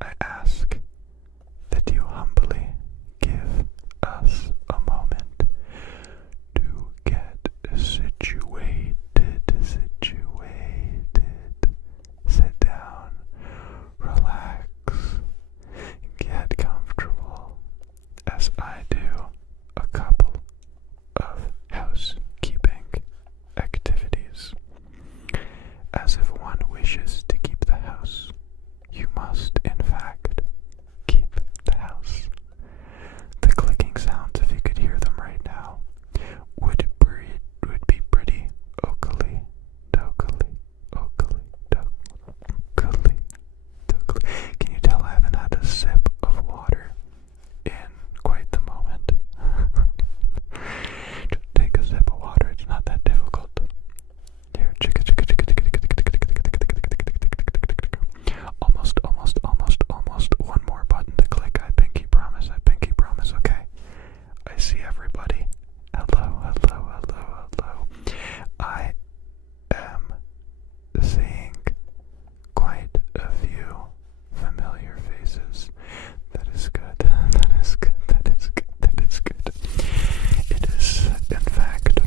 I ask that you humbly give us a moment to get situated. Sit down, relax, get comfortable as I do a couple of housekeeping activities. As if one wishes to keep the house, you must, in fact, keep the house. The clicking sounds, if you could hear them right now, would be pretty oakley, dokely, dokely. Can you tell I haven't had a sip of water in quite the moment? Just take a sip of water, it's not that difficult. Here, almost one more button to click. I pinky promise, okay? I see everybody. Hello. I am seeing quite a few familiar faces. That is good. It is, in fact,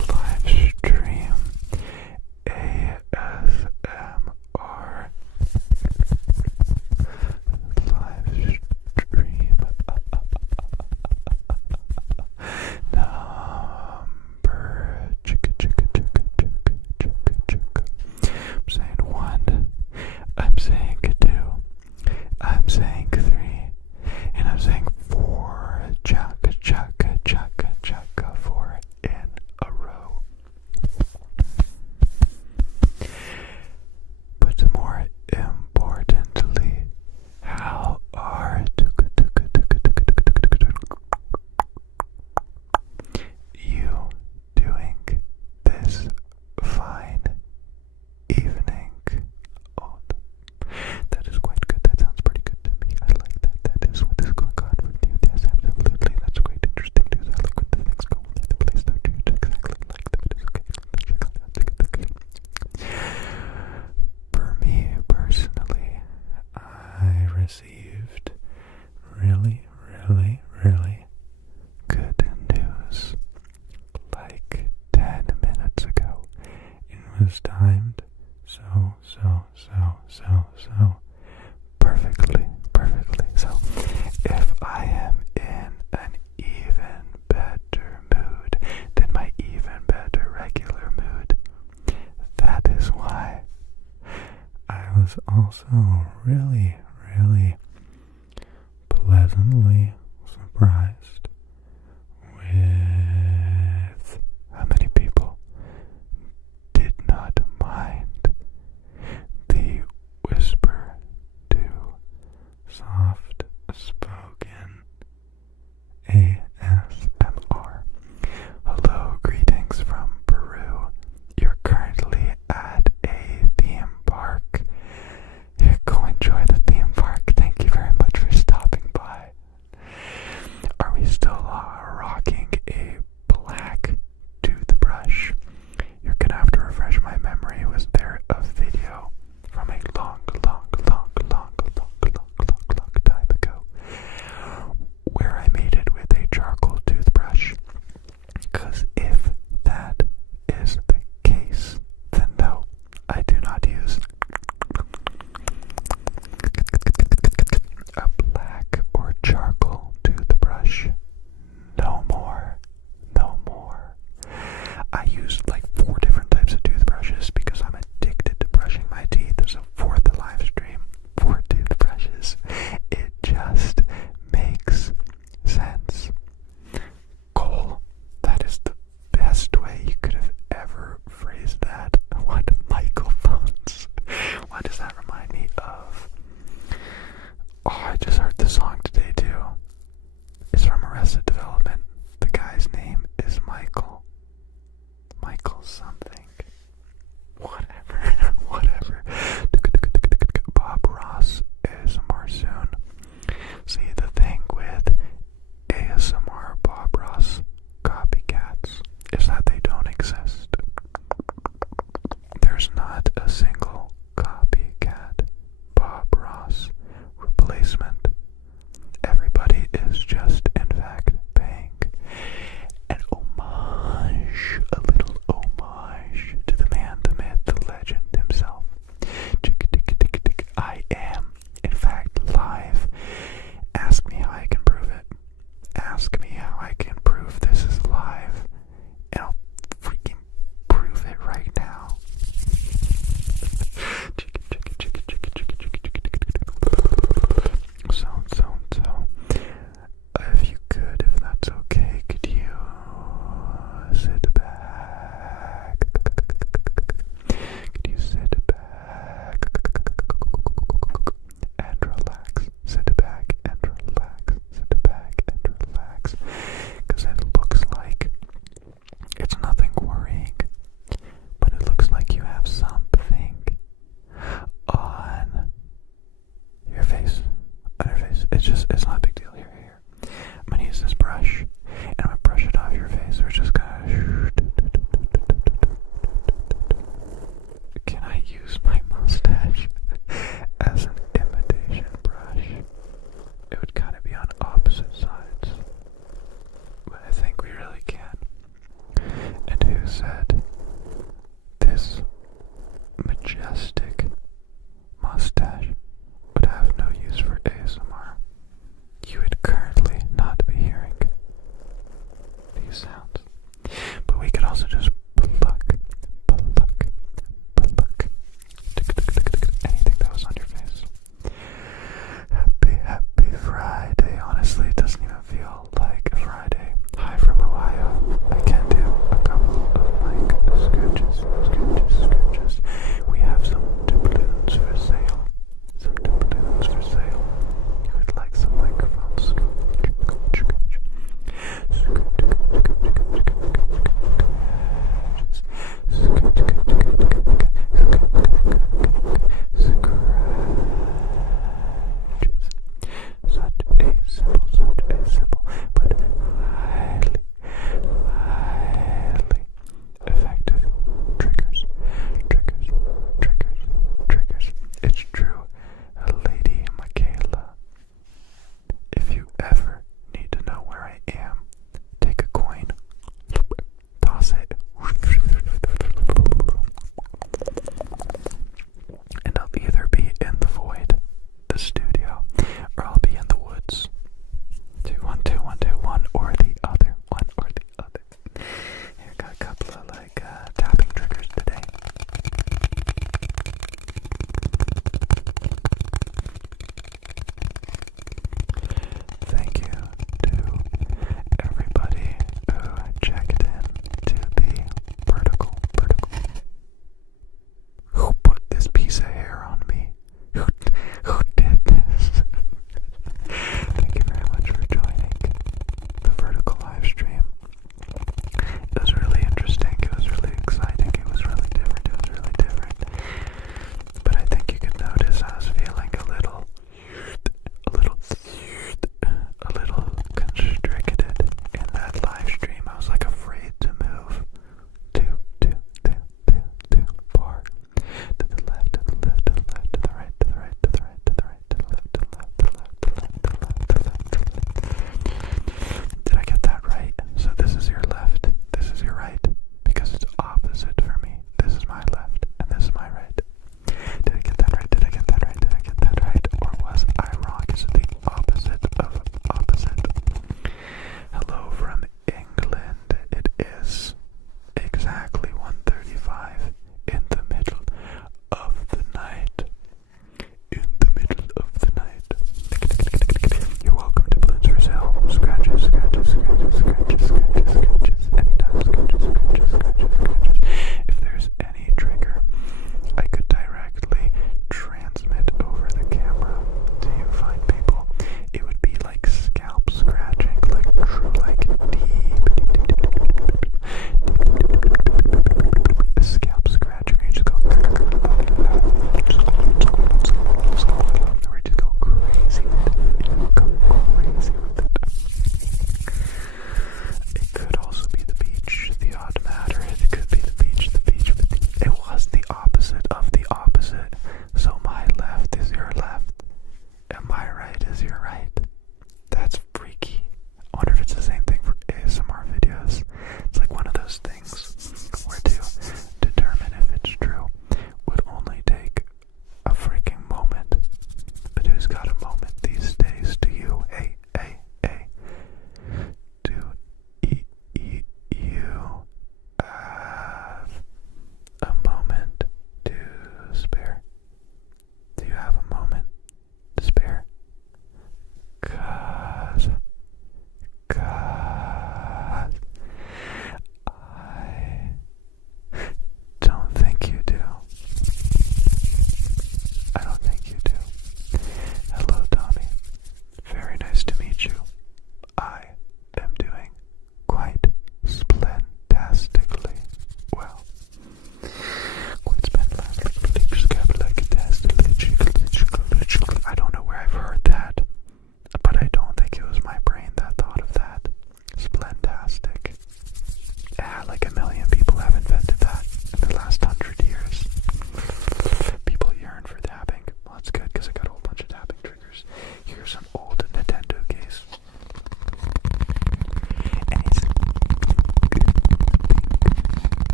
live stream ASMR. Live stream number I'm saying 1, I'm saying 2, I'm saying 3, and I'm saying 4. Chaka 4 in a row. But more importantly, how are you doing this fine evening? Oh, that is quite good. That sounds pretty good to me. I like that. That is what is going on with you. Yes, absolutely. That's quite interesting too. I like when the things go all over the place. Don't you? Exactly like them. It is okay. For me personally, I received really good news like 10 minutes ago. It was timed so perfectly. So if I am in an even better mood than my even better regular mood, that is why. I was also really pleasantly surprised with how many people did not mind the whisper to soft spoken ASMR. Hello, greetings from Peru. You're currently at a theme park. Go enjoy the theme park. Thank you very much for stopping by. Are we still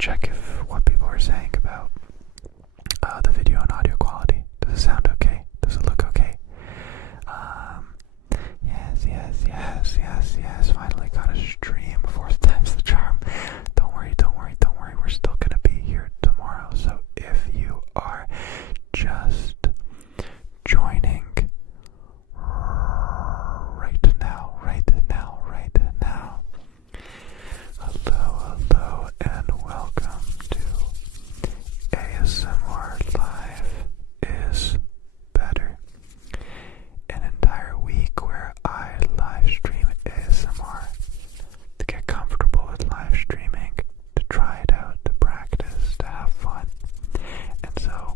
check if what people are saying about the video and audio quality. Does it sound okay? Does it look okay? Yes. Finally got a stream. Fourth time's the charm. Don't worry. We're still gonna be here tomorrow. So if you are just joining right now, hello, and welcome to ASMR Live is Better. An entire week where I live stream ASMR to get comfortable with live streaming, to try it out, to practice, to have fun. And so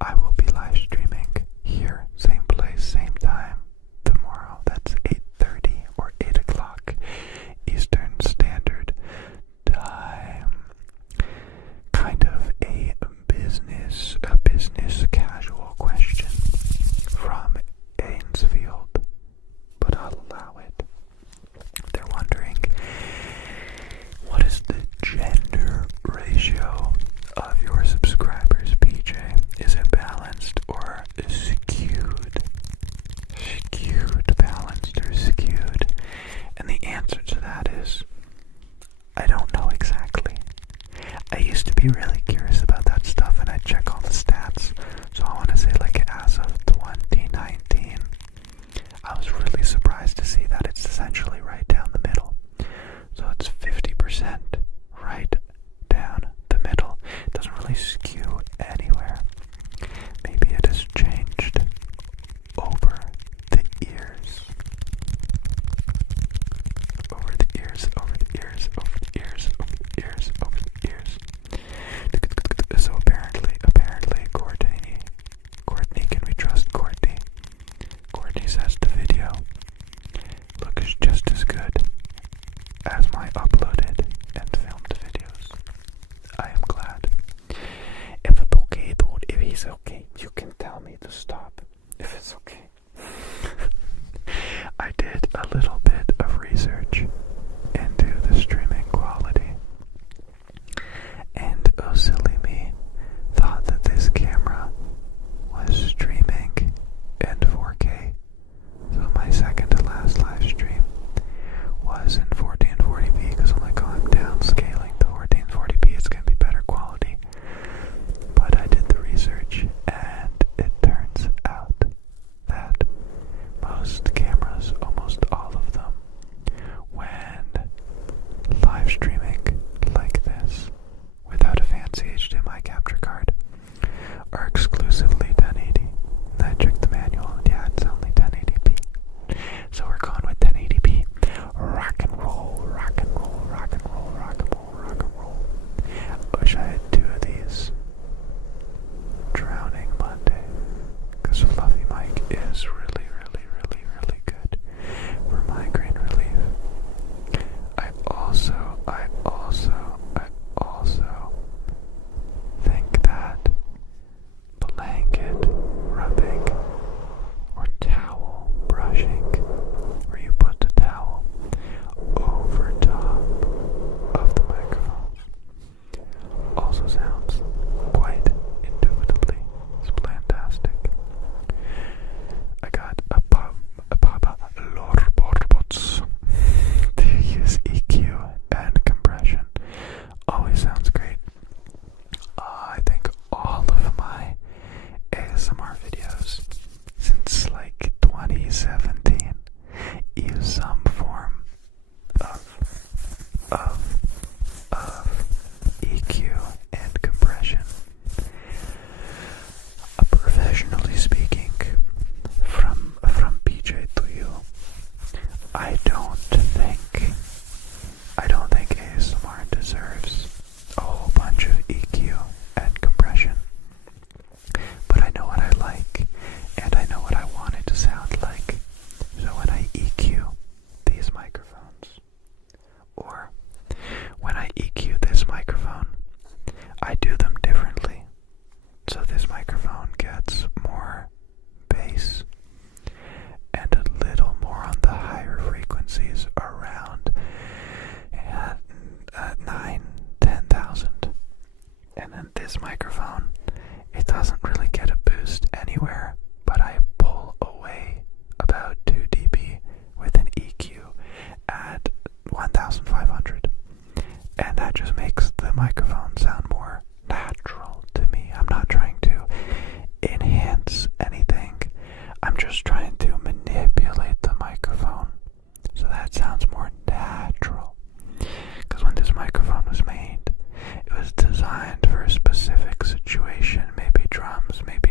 I will be live streaming here, same place, same time, tomorrow. That's 8:30 or 8 o'clock Eastern Standard Time. Kind of a business casual question from Ainsfield, but I'll allow it. They're wondering, what is the gender ratio of your subscribers, PJ? Is it balanced or skewed? Balanced or skewed? And the answer to that is, I don't know exactly. I used to be really curious about that stuff, and I'd check all the stats. So I want to say, like, as of 2019, I was really surprised to see that it's essentially right down the middle. So it's 50% right down the middle. It doesn't really skew anywhere. Maybe it has changed over the years. Over the years. So apparently, Courtney, can we trust Courtney? Courtney says the video looks just as good as my uploaded and filmed videos. I am glad. If it's okay, dude, if he's okay, you can tell me to stop. If it's okay. I did a little bit of research into the streaming quality, and oh silly me, thought that this camera was streaming in 4K. So my second to last live stream was in 1440p, because I'm like, oh, I'm downscaling to 1440p, it's gonna be better quality. But I did the research, and it turns out that most cameras, almost all of them, when live streaming like this, without a fancy HD this microphone, it doesn't really get a boost anywhere, but I pull away about 2 dB with an EQ at 1500, and that just makes the microphone sound more natural to me. I'm not trying to enhance anything, I'm just trying to manipulate the microphone so that it sounds more natural. Because when this microphone was made, it was designed for a specific situation, maybe drums, maybe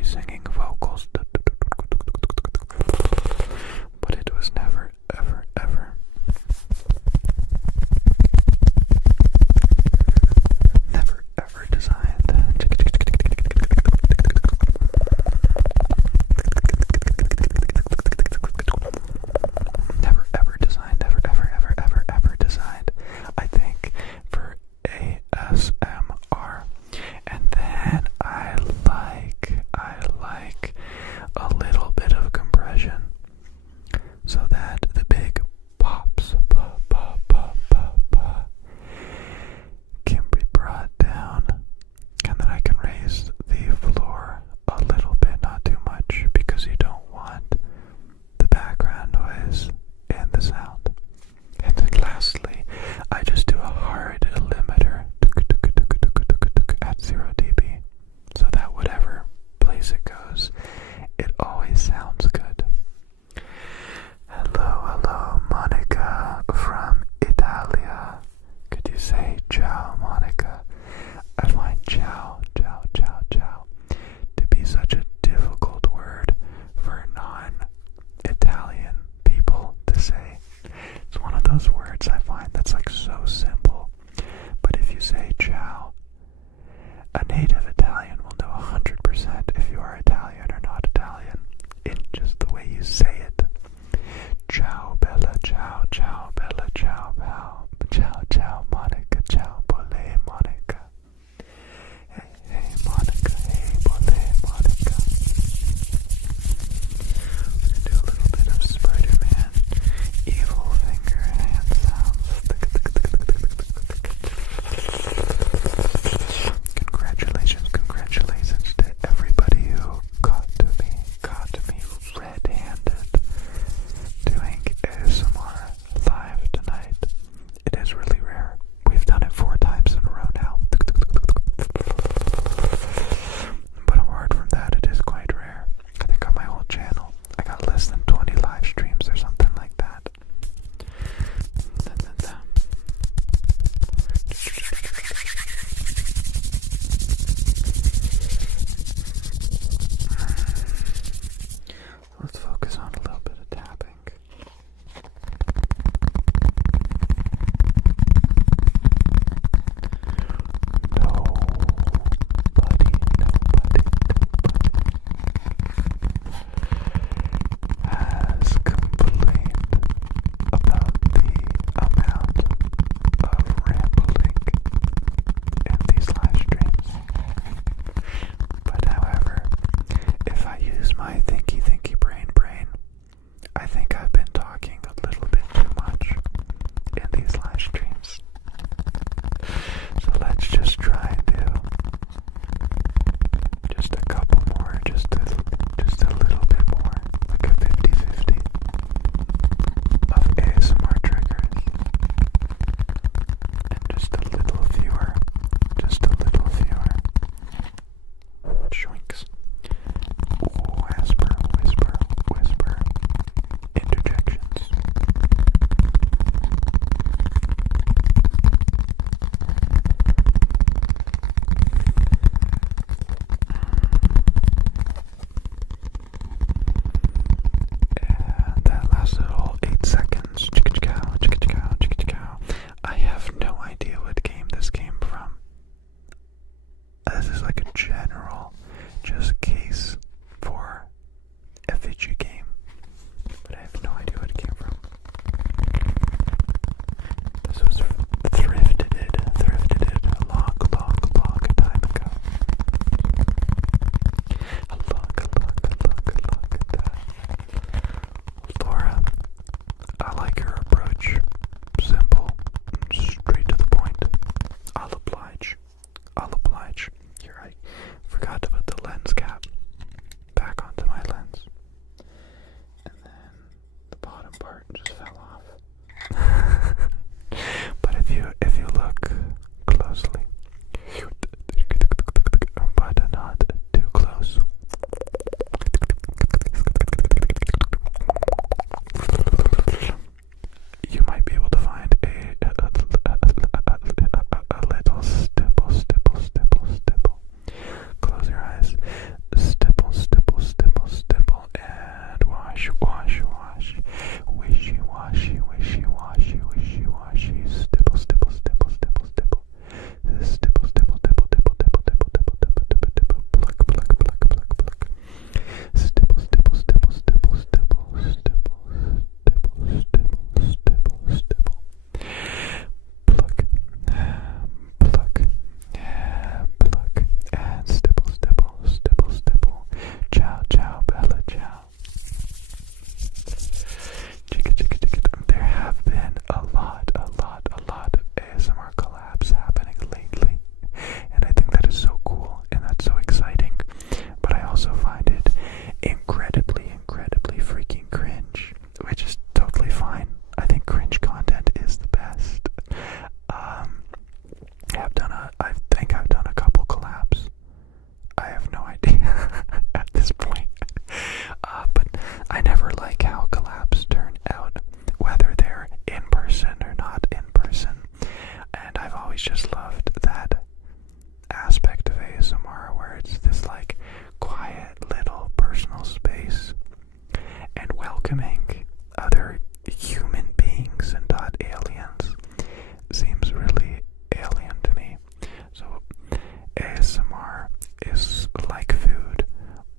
is like food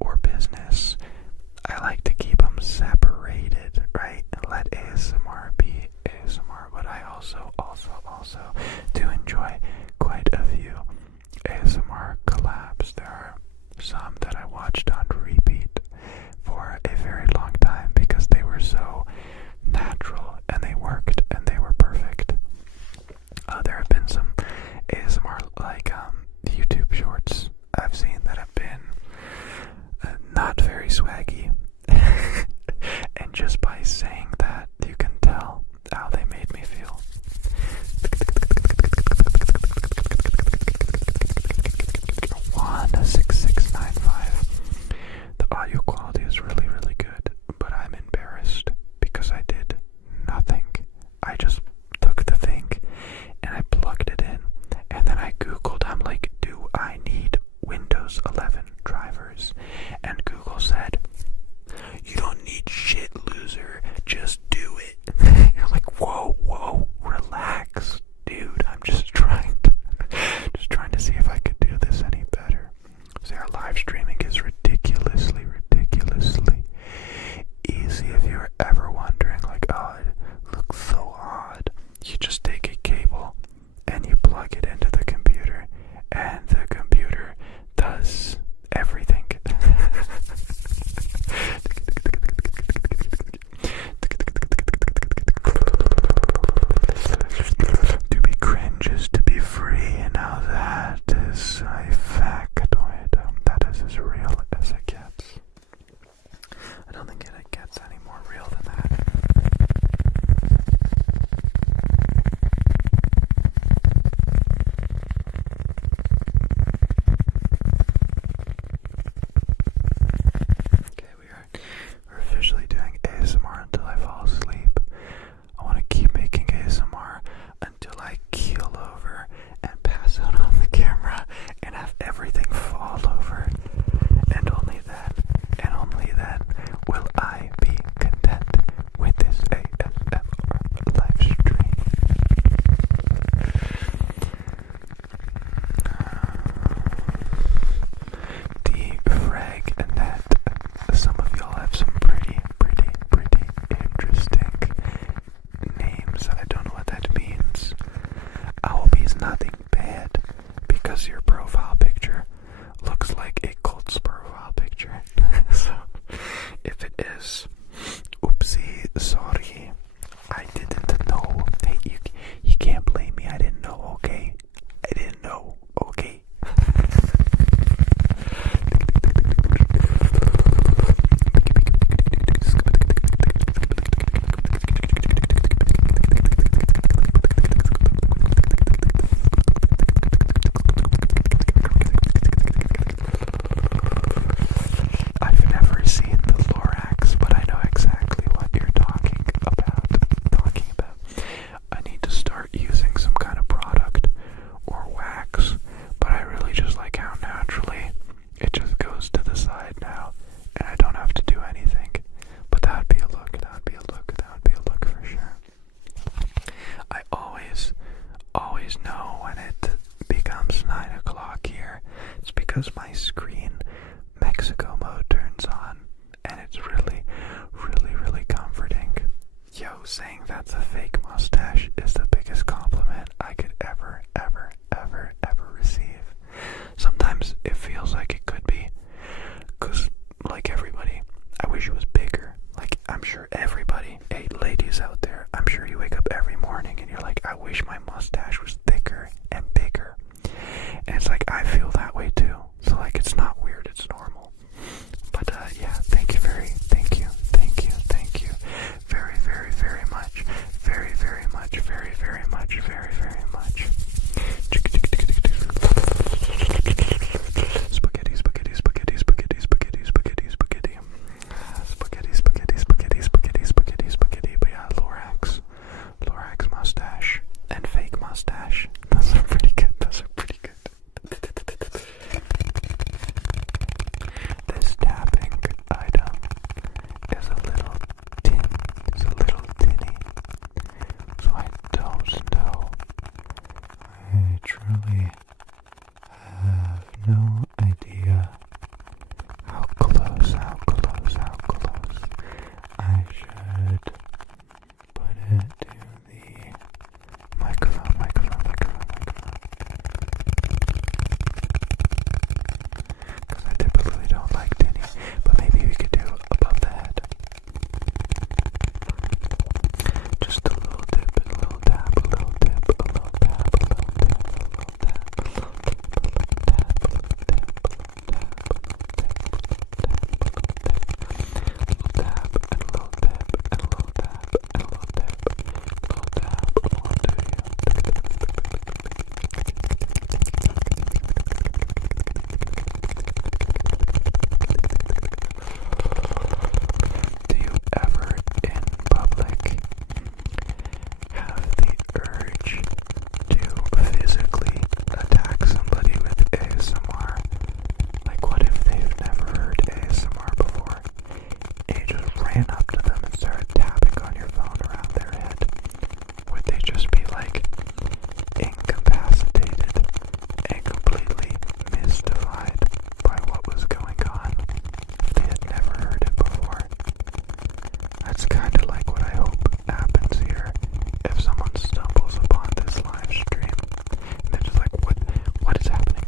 or business. I like to keep them separated, right? And let ASMR be ASMR, but I also do enjoy quite a few ASMR collabs. There are some that I watched on repeat for a very long time because they were so natural and they worked and they were perfect. There have been some ASMR like YouTube shorts I've seen that have been not very swaggy. And just by saying that, you can tell how they made me feel. 16695. The audio quality is really, really good, but I'm embarrassed because I did nothing. I just took the thing and I plugged it in, and then I googled, I'm like, do I need Windows 11 drivers? And Google said, you don't need shit, loser, just do it. You're like, whoa, relax, dude. I'm just trying to see if I could do this any better. See, our live streaming is ridiculously easy. If you're ever wondering, like, oh, it looks so odd, you just take a cable and you plug it into the computer, and the computer does everything. To be cringe is to be free. Now that is a factoid. That is as real as it gets. I don't think it gets any more real than that. Okay, we're officially doing ASMR until I fall asleep. I want to keep making ASMR until I keel over and pass out on the camera and have everything fall over. And only then will I be content with this ASMR live stream. Defrag and that. Some of y'all have some pretty interesting names. I don't know what that means. I hope he's nothing bad, because your profile picture looks like a cult's profile picture. So, if it is, oopsie, sorry. I didn't know. Hey, you can't blame me. I didn't know, okay? I didn't know, okay? I've never seen the Lorax, but I know exactly what you're talking about. I need to start using some kind of product or wax, but I really just like how naturally it just goes to the side now, and I don't have to do anything. But that would be a look. That would be a look for sure. I always know when it becomes 9 o'clock here. It's because my screen Mexico mode turns on, and it's really comforting. Yo, saying that's a fake mustache is the biggest compliment I could ever receive. Sometimes it feels like it could be, because like everybody, I wish it was bigger. Like, I'm sure everybody, hey ladies out there, I'm sure you wake up every morning and you're like, I wish my mustache was thicker and bigger. And it's like, I feel that way too. So like, it's not weird, it's normal. But yeah, thank you very much. Very ASMR. Like, what if they've never heard ASMR before? And you just ran up to them and started tapping on your phone around their head. Would they just be like incapacitated and completely mystified by what was going on if they had never heard it before? That's kind of like what I hope happens here. If someone stumbles upon this live stream and they're just like, what is happening?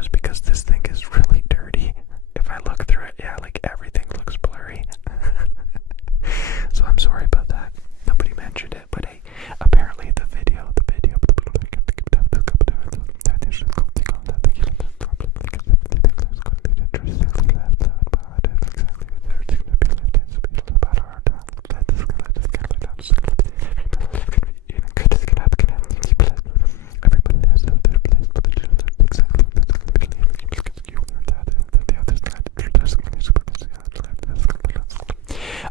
just because this thing is really dirty. If I look through it, yeah, like everything looks blurry. So I'm sorry about that. Nobody mentioned it, but hey, apparently the video.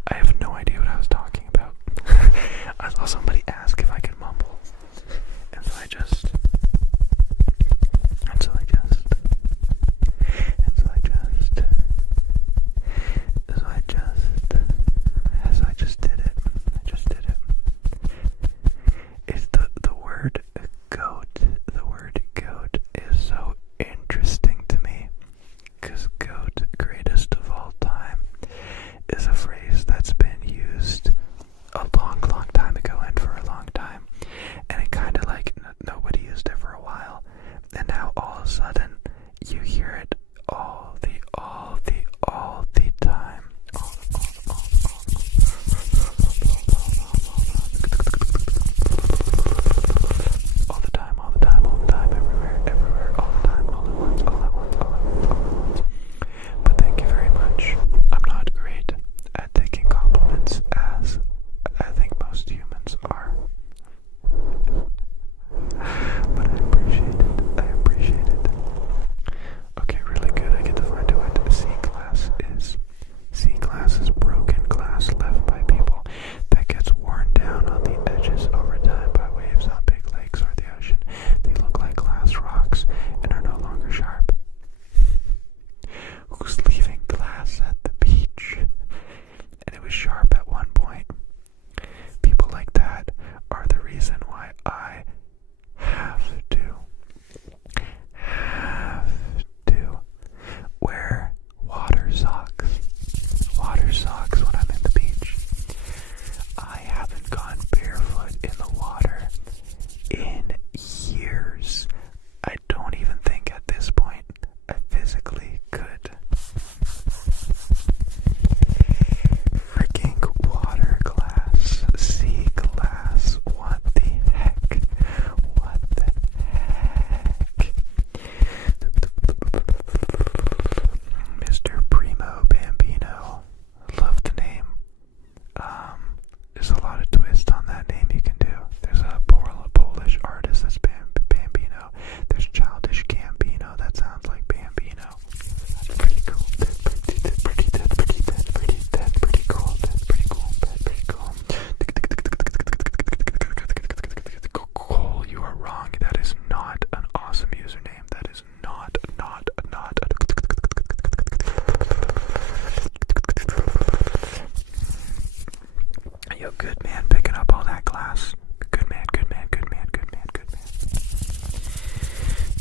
I have no idea what I was talking about. I saw somebody ask if I could mumble, and so I just did it. I just did it. It's the word goat. The word goat is so interesting to me, because goat, greatest of all time, is a phrase that's been used a long, long time ago and for a long time, and it kind of like nobody used it for a while, and now all of a sudden you hear it all the time. All the time, everywhere, all the time, all at once. But thank you very much. I'm not great at taking compliments, as I think most humans are. But I appreciate it. Okay, really good. I get to find out what C class is. C class is broken glass left by people that gets worn down on the edges over time by waves on big lakes or the ocean. They look like glass rocks and are no longer sharp. Who's leaving glass at the beach? And it was sharp at one point. People like that are the reason why I have to wear water socks when I'm in the beach. I haven't gone barefoot in the water in years. I don't even think at this point I physically could. Freaking water glass, sea glass, what the heck? Mr. Primo Bambino, love the name. There's a lot of twists on that name you can do. There's a Polish artist that's Bambino. There's Childish Gambino, that sounds like Bambino. That's pretty cool. That's pretty cool. Cole, you are wrong. That is not an awesome username. That is not. Yo, good man, picking up all that glass. Good man.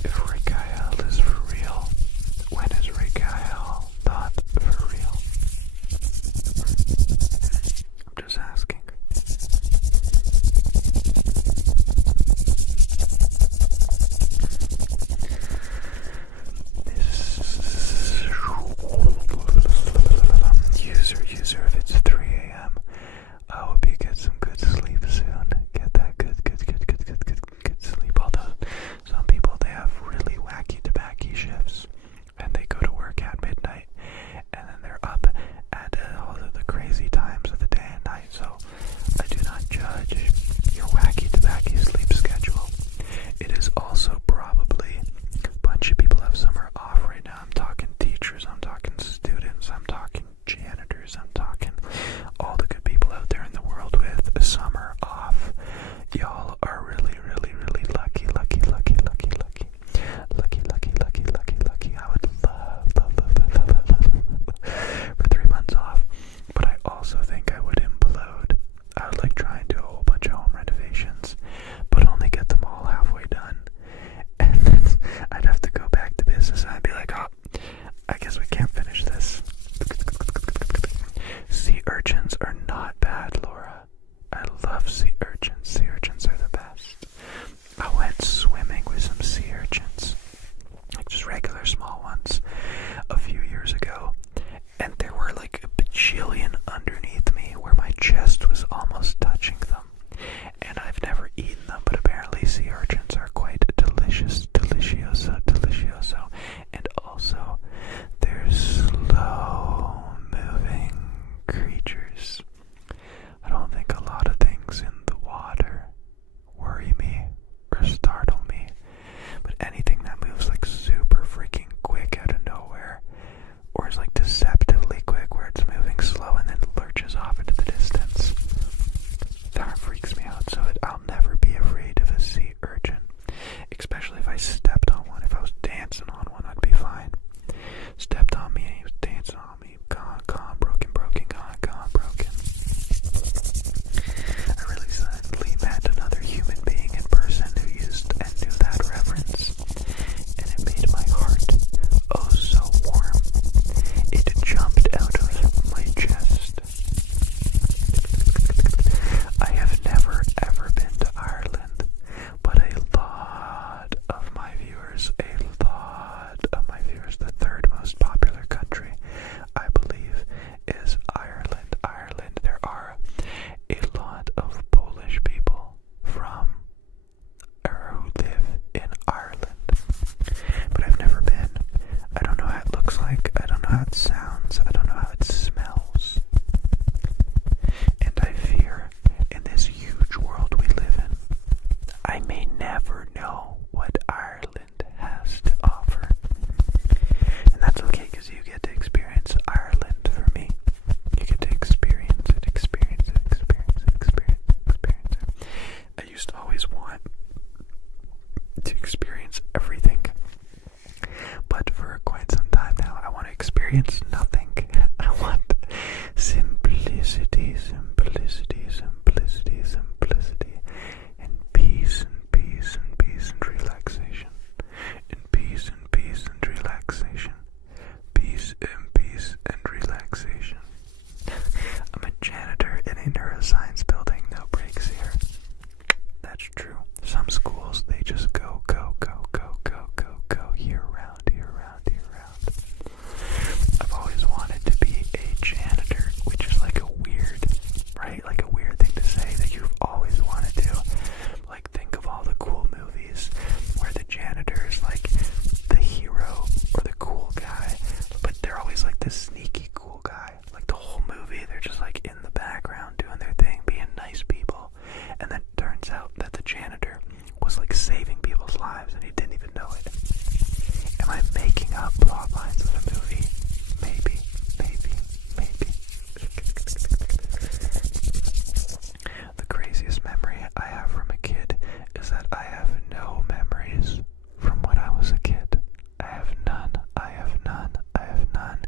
If Rikael is for real, when is Rikael not for real? I'm just asking. User, if it's 3 a.m., I hope you get some good sleep soon. Get that good sleep. Although some people, they have really wacky tobacco shifts, and they go to work at midnight, and then they're up at all of the crazy times of the day and night. So I do not judge your wacky tobacco sleep schedule. It is also probably a bunch of people have summer off right now. I'm talking teachers, I'm talking students, I'm talking janitors, I'm talking all the good people out there in the world with summer off. Y'all are really lucky. experience nothing. I want simplicity, simplicity, simplicity, simplicity, and peace and peace and peace and relaxation. And peace and peace and relaxation. Peace and peace and relaxation. I'm a janitor in a neuroscience building. No breaks here. That's true. Some schools, they just go, go, go, go, go, go, go, year round, year round, year round. I've always wanted to be a janitor, which is like a weird, right? Like a weird thing to say that you've always wanted to. Like, think of all the cool movies where the janitor is like the hero or the cool guy, but they're always like the sneaky cool guy. Like the whole movie, they're just like in the background doing their thing, being nice people. And then it turns out that the janitor was like saving people's lives and he didn't even know it. Am I making up plot lines of the movie? Maybe, maybe, maybe. The craziest memory I have from a kid is that I have no memories from when I was a kid. I have none, I have none, I have none.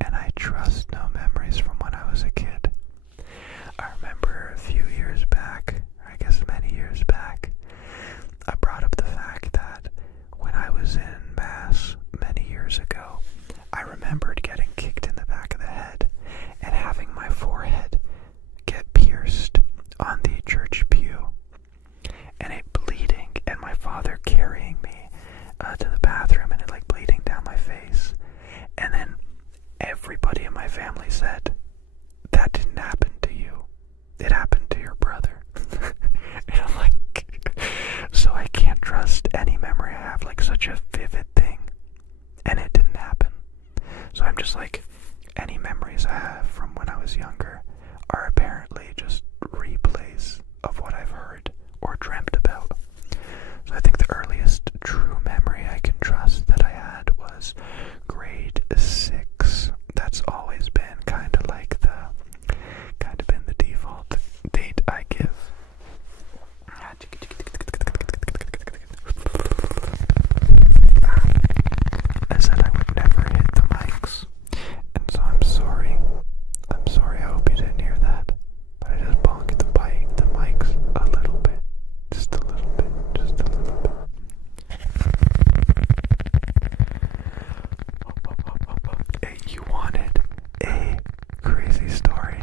And I trust no memories from when I was a kid. I remember a few years back, I guess many years back, I brought up the fact that when I was in Mass many years ago, I remembered getting kicked in the back of the head and having my forehead get pierced on the church pew and it bleeding, and my father carrying me to the bathroom and it like bleeding down my face. And then everybody in my family said, that didn't happen to you. It happened to your brother. And I'm like, so I can't trust any memory I have, like such a vivid thing. And it didn't happen. So I'm just like, any memories I have from when I was younger are apparently just replays of what I've heard or dreamt about. So I think the earliest true memory I can trust that I had was grade 6. That's always been kind of been the default date I give. I said I would never hit the mics, and so I'm sorry. I hope you didn't hear that, but I just bonked the mics a little bit. Just a little bit. Hey, you wanted a crazy story,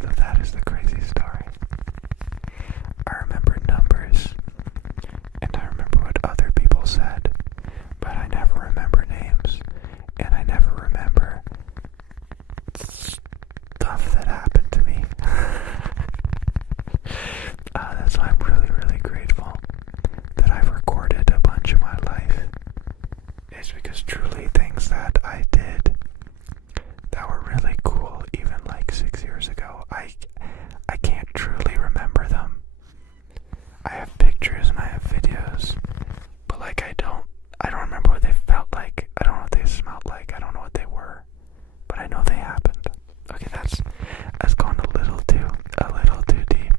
so that is the crazy story. I remember numbers, and I remember what other people said, but I never remember names, and I never remember stuff that happened to me. That's why I'm really, really grateful that I've recorded a bunch of my life. It's because truly things that I did that were really cool even like 6 years ago, I can't truly remember them. I have pictures and I have videos, but like I don't remember what they felt like. I don't know what they smelled like. I don't know what they were, but I know they happened. Okay, that's gone a little too deep.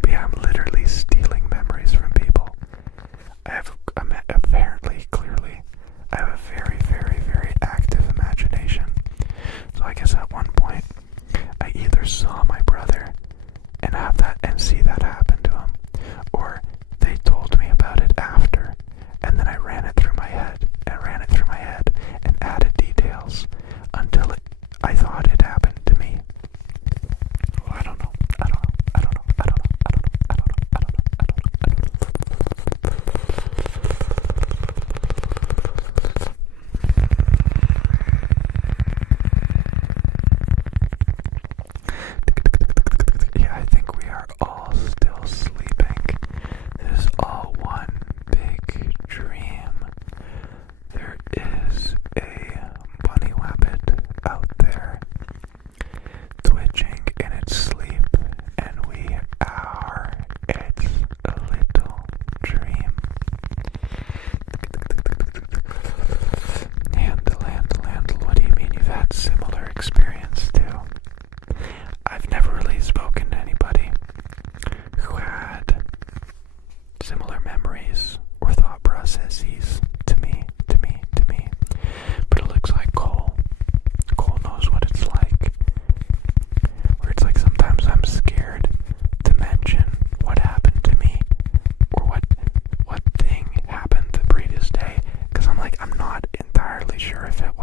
But yeah, I'm literally stealing memories from people. Clearly, I have a very, very, very active imagination. So I guess at one point, I either saw my brother and see that happen to him, or they told me about it after,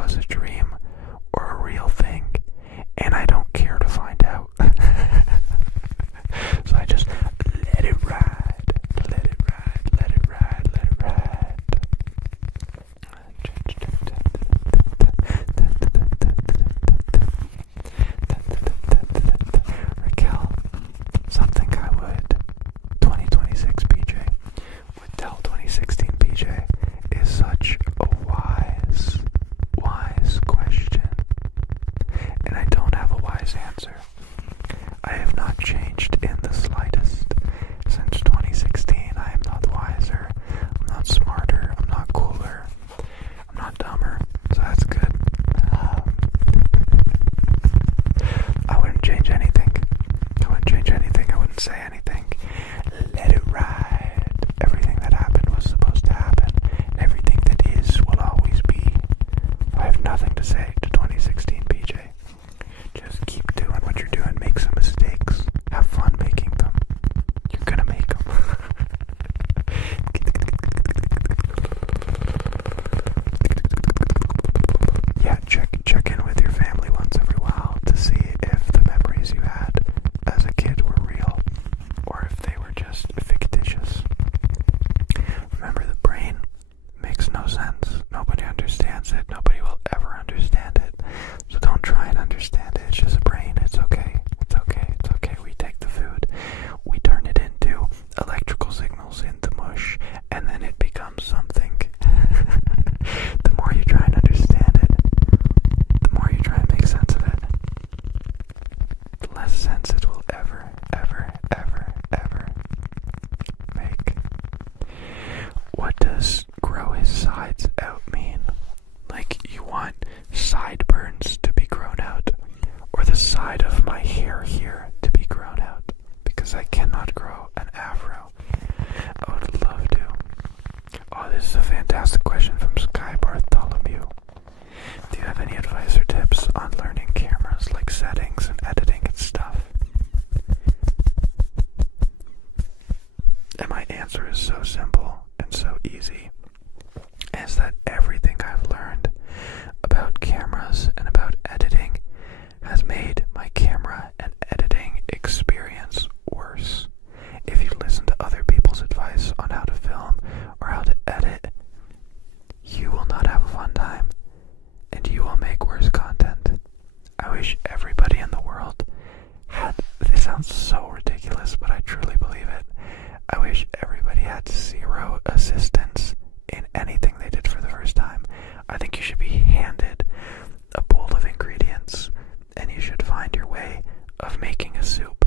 was a dream or a real thing, and I don't care to find out. So I just let it ride, let it ride, let it ride, let it ride. Raquel, something I would 2026 PJ would tell 2016 PJ is such a wise question. And I don't have a wise answer. I have not changed in the slightest since 2016. I am not wiser, I'm not smarter, I'm not cooler, I'm not dumber, so that's good. I wouldn't change anything. I wouldn't change anything. I wouldn't say anything. Let it ride. Everything that happened was supposed to happen. Everything that is will always be. I have nothing to say to 2016 PJ. Just keep doing what you're doing. Make some mistakes. Have fun making them. You're gonna make them. Yeah, check in with your family once every while to see if the memories you had as a kid were real or if they were just fictitious. Remember, the brain makes no sense. Nobody understands it. Nobody will ever understand it. So don't try and understand it. It's just a brain. It's okay. It's okay. It's okay. We take the food, we turn it into electrical signals into mush, and then it becomes something. The more you try and understand it, the more you try and make sense of it, the less sense it will ever make. What does grow his sides out mean? Like, you want sideburns to be grown out, or the side of my hair here to be grown out, because I cannot grow an afro. I would love to. Oh, this is a fantastic question from Sky Bartholomew. Do you have any advice or tips on learning cameras, like settings and editing and stuff? And my answer is so simple and so easy, is that everything I've learned about cameras and about editing has made my camera and editing experience worse. If you listen to other people's advice on how to film or how to edit, you will not have a fun time and you will make worse content. I wish everybody in the world had, this sounds so ridiculous, but I truly believe it. I wish everybody had zero assistance in anything they did for the first time. I think you should be handed a bowl of ingredients and you should find your way of making a soup.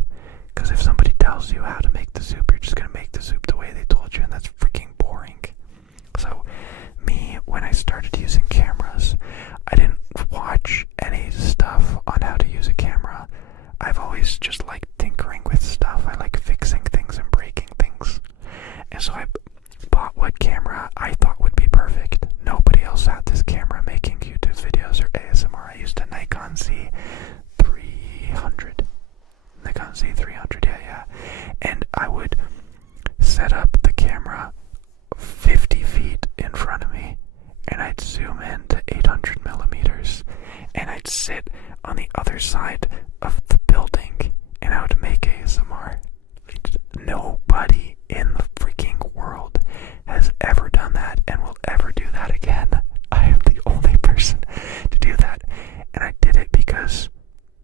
Because if somebody tells you how to make the soup, you're just going to make the soup the way they told you, and that's freaking boring. So me, when I started using cameras, I didn't watch any stuff on how to use a camera. I've always just liked tinkering with stuff. I like fixing things and breaking things. And so I bought what camera I thought would be perfect. Nobody else had this camera making YouTube videos or ASMR. I used a Nikon Z300. Nikon Z300, yeah. And I would set up the camera 50 feet in front of me, and I'd zoom in to 800 millimeters, and I'd sit on the other side of the building, and I would make ASMR. Nobody in the freaking world has ever done that and will ever do that again. I am the only person to do that, and I did it because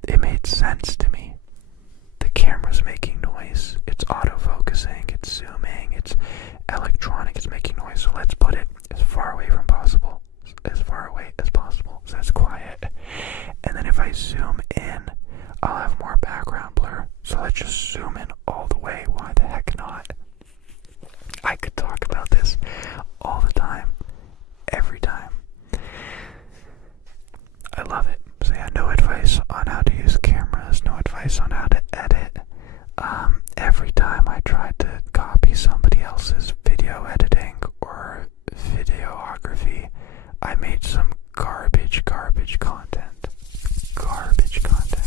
it made sense to me. The camera's making noise, it's autofocusing, it's zooming, it's electronic, it's making noise, so let's put it as far away as possible, so it's quiet. And then if I zoom in, I'll have more background blur, so let's just zoom in all the way. Why the heck not? I could talk about this all the time, every time. I love it. So yeah, no advice on how to use cameras, no advice on how to edit. Every time I tried to copy somebody else's video editing or videography, I made some garbage content. Garbage content.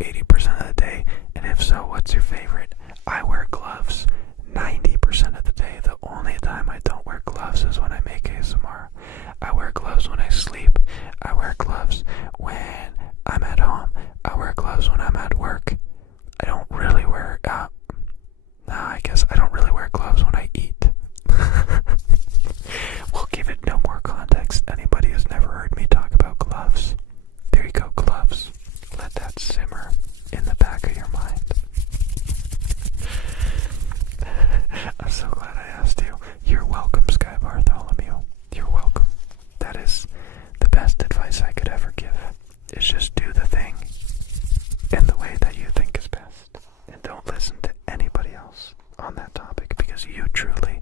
80% of the day? And if so, what's your favorite? I wear gloves 90% of the day. The only time I don't wear gloves is when I make ASMR. I wear gloves when I sleep. I wear gloves when I'm at home. I wear gloves when I'm at work. I don't really wear, I guess I don't really wear gloves when I eat. We'll give it no more context. Anybody who's never heard me talk about gloves, there you go, gloves. Let that simmer in the back of your mind. I'm so glad I asked you. You're welcome, Sky Bartholomew. You're welcome. That is the best advice I could ever give. Is just do the thing in the way that you think is best. And don't listen to anybody else on that topic, because you truly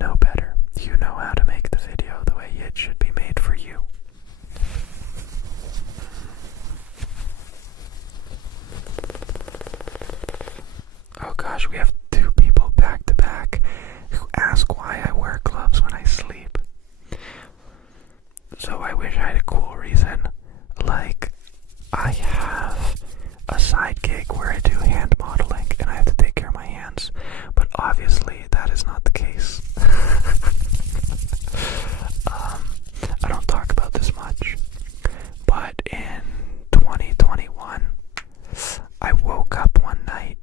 know better. You know how to make the video the way it should be made for you. Oh gosh, we have two people back to back who ask why I wear gloves when I sleep. So I wish I had a cool reason. Like, I have a side gig where I do hand modeling and I have to take care of my hands. But obviously that is not the case. I don't talk about this much. But in 2021, I woke up one night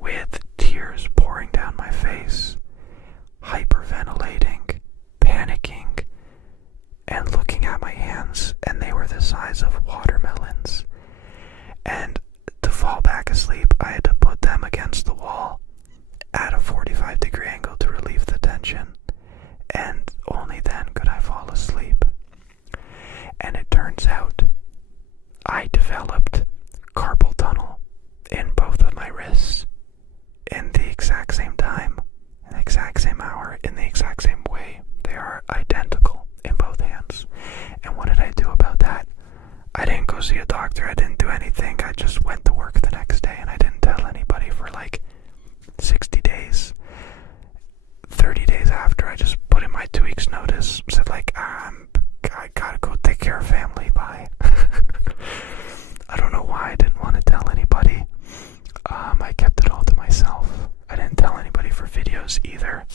with tears pouring down my face, hyperventilating, panicking, and looking at my hands, and they were the size of watermelons. And to fall back asleep, I had to put them against the wall at a 45-degree angle to relieve the tension, and only then could I fall asleep. And it turns out I developed carpal tunnel in both of my wrists in the exact same time, in the exact same hour, in the exact same way. They are identical in both hands. And what did I do about that? I didn't go see a doctor. I didn't do anything. I just went to work the next day and I didn't tell anybody for like 60 days. 30 days after, I just put in my 2 weeks notice, said like, I gotta go take care of family, bye. I don't know why I didn't want to tell anybody. I kept it all to myself. I didn't tell anybody for videos either.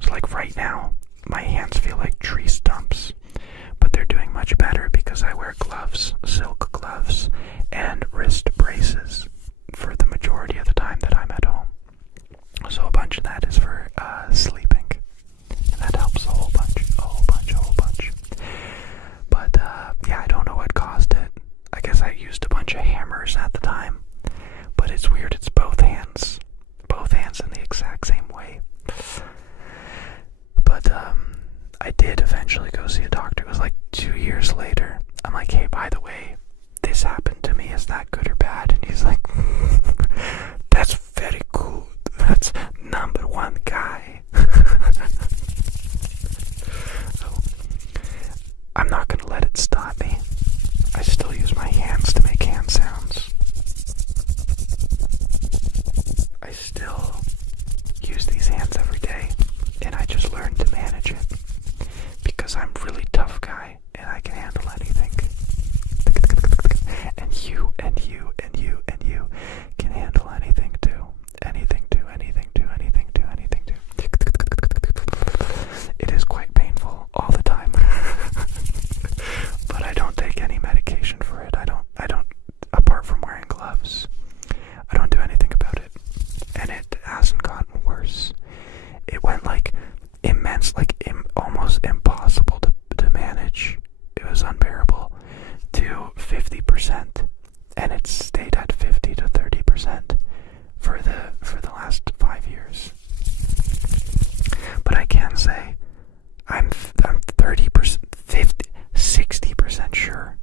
So like right now, my hands feel like tree stumps, but they're doing much better because I wear gloves, silk gloves, and wrist braces for the majority of the time that I'm at home. So a bunch of that is for sleeping, and that helps a whole bunch. But yeah, I don't know what caused it. I guess I used a bunch of hammers at the time, but it's weird. It's both hands in the exact same way. But I did eventually go see a doctor. It was like 2 years later. I'm like, hey, by the way, this happened to me. Is that good or bad? And he's like, that's very cool. That's number one guy. So, I'm not gonna let it stop me. I still use my hands to make hand sounds. I still use these hands every day, and I just learned to manage it because I'm a really tough guy and I can handle anything. And you can handle anything too. It is quite painful all the time. But I don't take any medication for it. I don't, apart from wearing gloves, I don't do anything about it. And it hasn't gotten worse. It went like immense, like almost impossible to manage. It was unbearable, to 50%. And it stayed at 50 to 30% for the last 5 years. But I can say I'm 30%, 50, 60% sure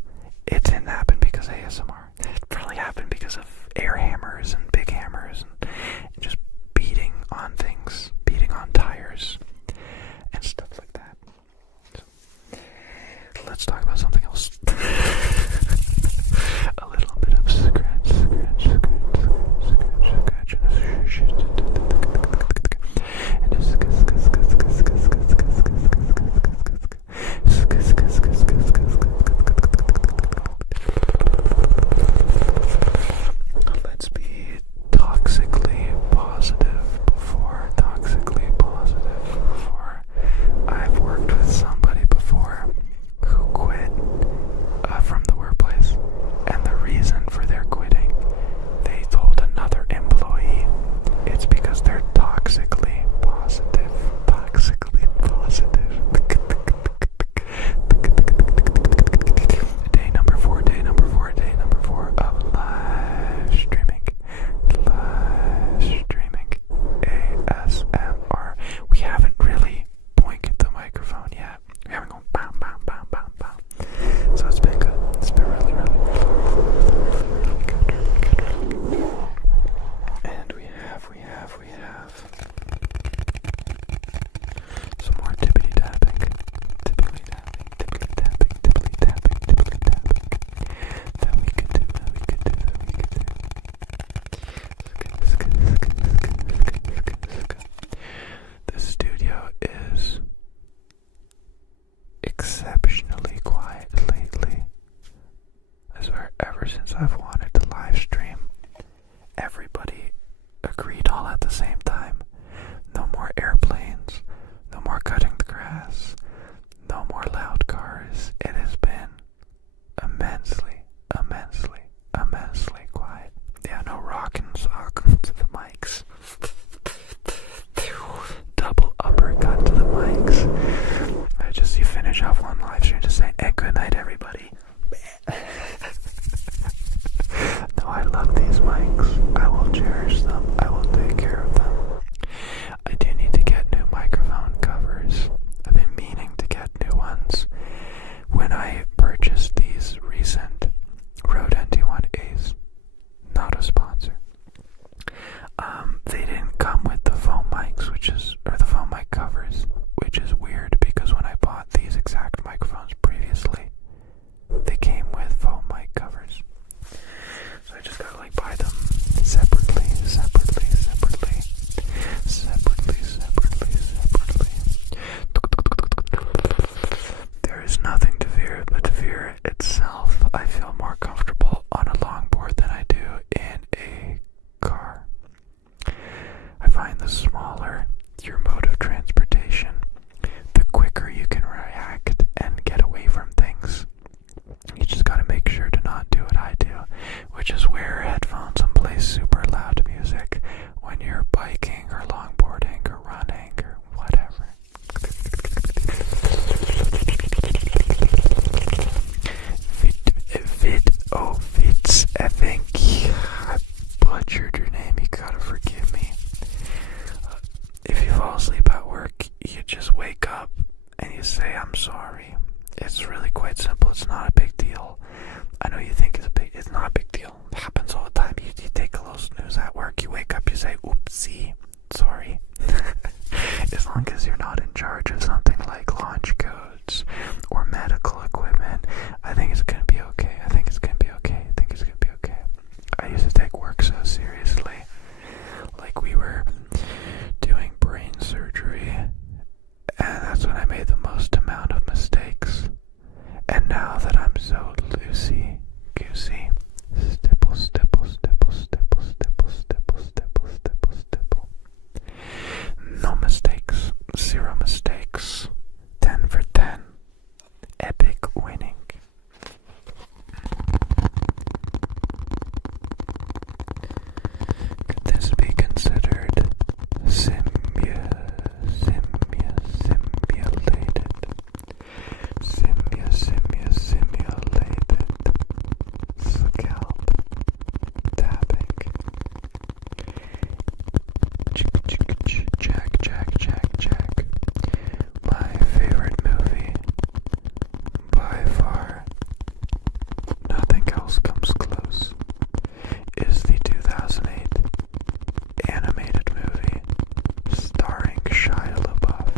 it didn't happen because of ASMR. It probably happened because of air hammers and big hammers and just beating on things, beating on tires and stuff like that. So, let's talk about something else. A little bit of scratch. I swear, ever since I've wanted to live stream, everybody agreed all at the same time. No more airplanes, no more cutting the grass, no more loud cars. It has been immensely, immensely, immensely quiet. Yeah, no rockin' sock to the mics. Double uppercut to the mics. You finish off one live stream just saying, hey, good night, everybody. No, I love these mics. I will cherish them. I will take care of them. I do need to get new microphone covers. I've been meaning to get new ones. When I purchased these recent Rode NT1As, not a sponsor, they didn't come with the foam mics, or the foam mic covers, which is weird because when I bought these exact microphones previously, they came with foam mic covers. So I just gotta buy them separately. There is nothing to fear but fear itself. I feel more comfortable on a longboard than I do in a car. I find the smaller your mode of transportation, the quicker you can react and get away from things. You just gotta make sure to not do what I do, which is wear headphones and play super loud music when you're biking or longboarding or running or whatever. Fitz, I think I butchered your name, you gotta forgive me. If you fall asleep at work, you just wake up and you say, I'm sorry. It's really quite simple. It's not a big deal. I know you think it's not a big deal. It happens all the time. You take a little snooze at work, you wake up, you say, oopsie, sorry. As long as you're not in charge of something like launch codes or medical equipment, I think it's gonna be okay. I used to take work so seriously. Like we were doing brain surgery, and that's when I made the most amount of mistakes. And now that I'm so loosey-goosey, stipple. No mistakes, 0 mistakes, 10 for 10, epic winning. Could this be considered simulated? Scalp tapping. Jack. My favorite movie by far, nothing else comes close, is the 2008 animated movie starring Shia LaBeouf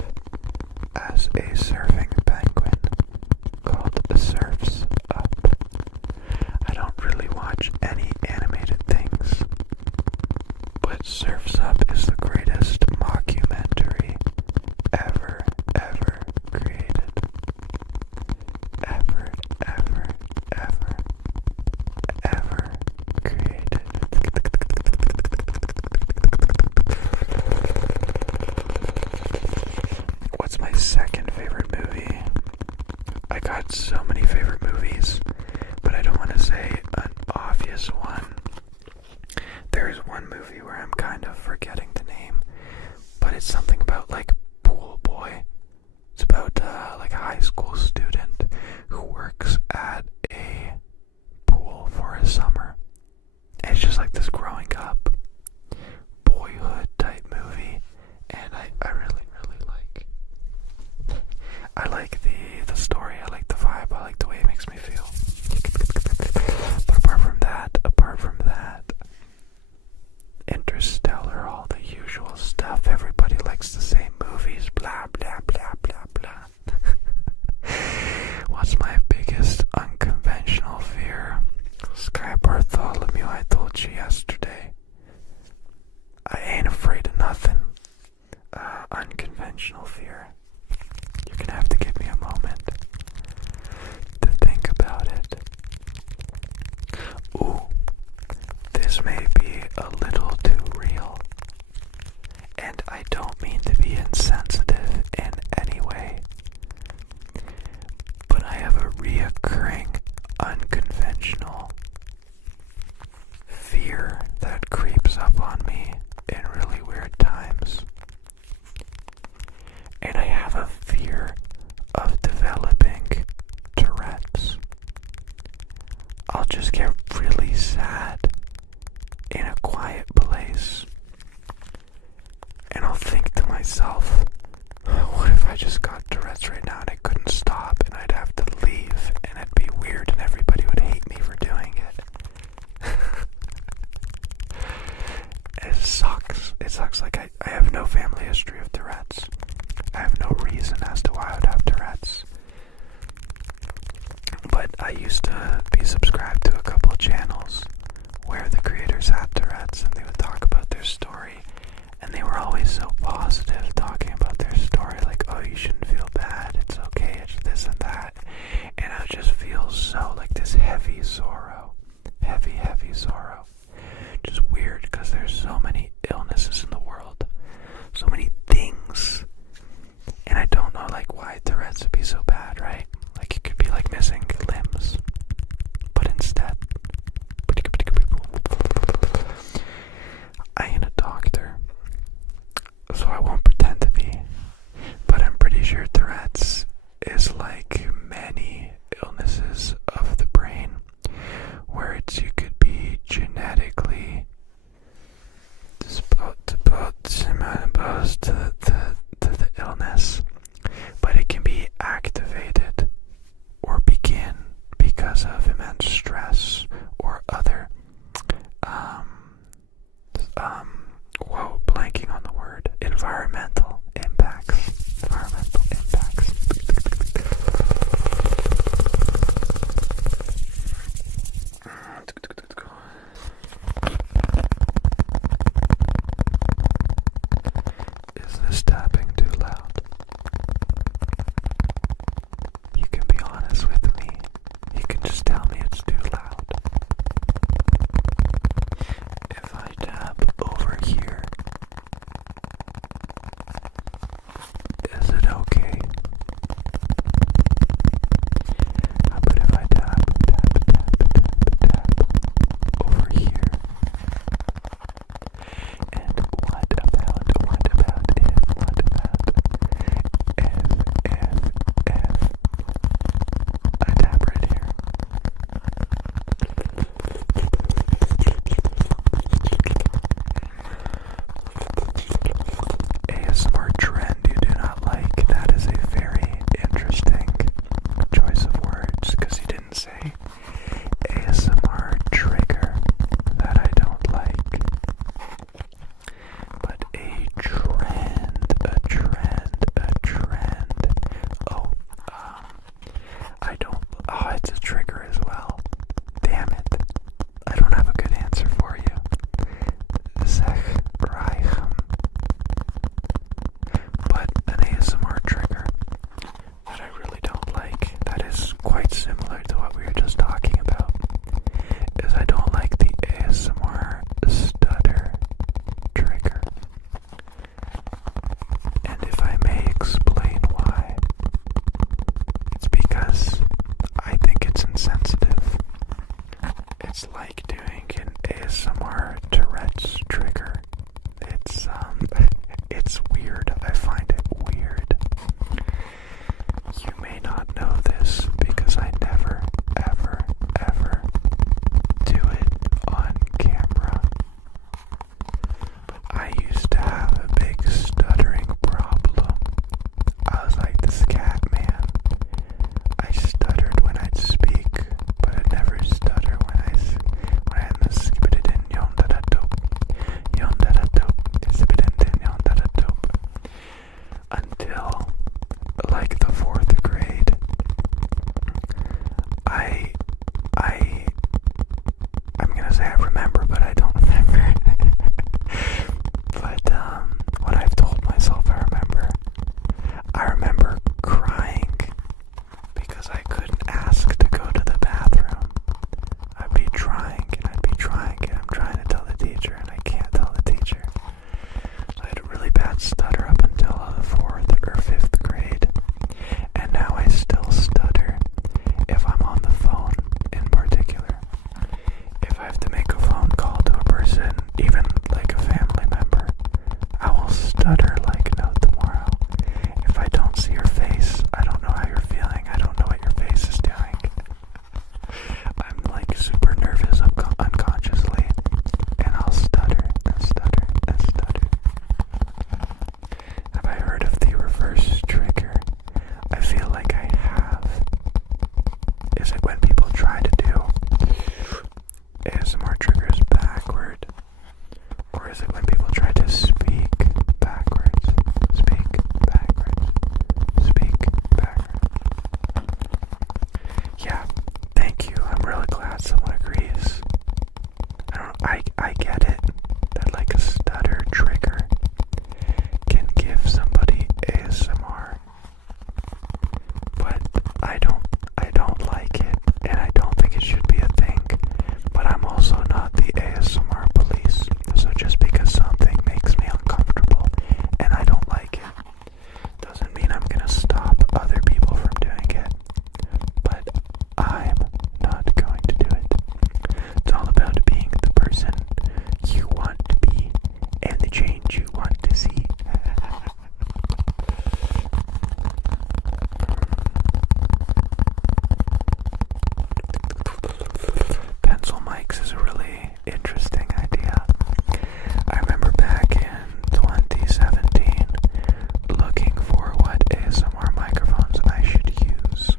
as a surfing penguin called Surf's Up. I don't really watch any animated things, but Surf's Up is the greatest mockumentary ever created. Ever created. What's my second favorite movie? I got so many favorite movies, but I don't want to say an obvious one. There's one movie where I'm kind of forgetting the name, but it's something about Pool Boy. It's about a high school student who works at a pool for a summer. And it's just this growing up boyhood type movie, and I really like. I like the story, I like the vibe, I like the way it makes me feel. But apart from that, Interstellar, all the usual stuff. Everybody likes the same movies, blah blah blah blah blah. What's my biggest unconventional fear? Sky Bartholomew, I told you yesterday. Ooh, this may be a little too real. And I don't mean to be insensitive in any way, but I have a reoccurring, unconventional fear that creeps up on me in really weird times. And I have a fear of developing Tourette's. I'll just get really sad in a quiet place, and I'll think to myself, what if I just got Tourette's right now and I couldn't stop, and I'd have to leave, and it'd be weird and everybody would hate me for doing it. It sucks. It sucks. Like, I have no family history of Tourette's. I have no reason as to why I would have Tourette's. But I used to be subscribed to a couple of channels where the creators had Tourette's, and they would talk about their story, and they were always so positive, talking about their story, like, oh, you shouldn't feel bad, it's okay, it's this and that. And I would just feel so, like, this heavy sorrow. Heavy sorrow. Just weird, because there's so many illnesses in the world, so many things, and I don't know, like, why Tourette's would be so bad, right? Like, it could be like missing limbs, but instead, I ain't a doctor, so I won't pretend to be, but I'm pretty sure Tourette's is like many illnesses of the brain, where you could be genetically disposed to the illness, but it can be activated or begin because of immense stress or other blanking on the word, environmental impacts. Is this tapping too loud? You can be honest with me. You can just tell me it's too loud. If I tap over here, is it okay? How about if I tap over here? And what about if I tap right here? ASMR trend you do not like. That is a very interesting choice of words, because you didn't say ASMR trigger that I don't like, but a trend. Oh, I don't, it's a trigger as well. Damn it. I don't have a good answer for you. Zeg Reichem. But an ASMR trigger that I really don't like, that is quite similar to what we were just talking about, is I don't like the ASMR stutter trigger. And if I may explain why, it's because I think it's insensitive. It's like doing an ASMR Tourette's trigger. It's weird. I find it weird. You may not know this because I never, ever do it on camera. But I used to have a big stuttering problem. I was like this cat man. I stuttered when I'd speak, but I'd never stutter when I had the skip it in yon da da dope, skip it in yon da da dope, until like the 4th grade. I'm gonna say I remember, but I don't remember. But what I've told myself I remember crying because I couldn't ask to go to the bathroom. I'd be trying interesting idea. I remember back in 2017 looking for what ASMR microphones I should use.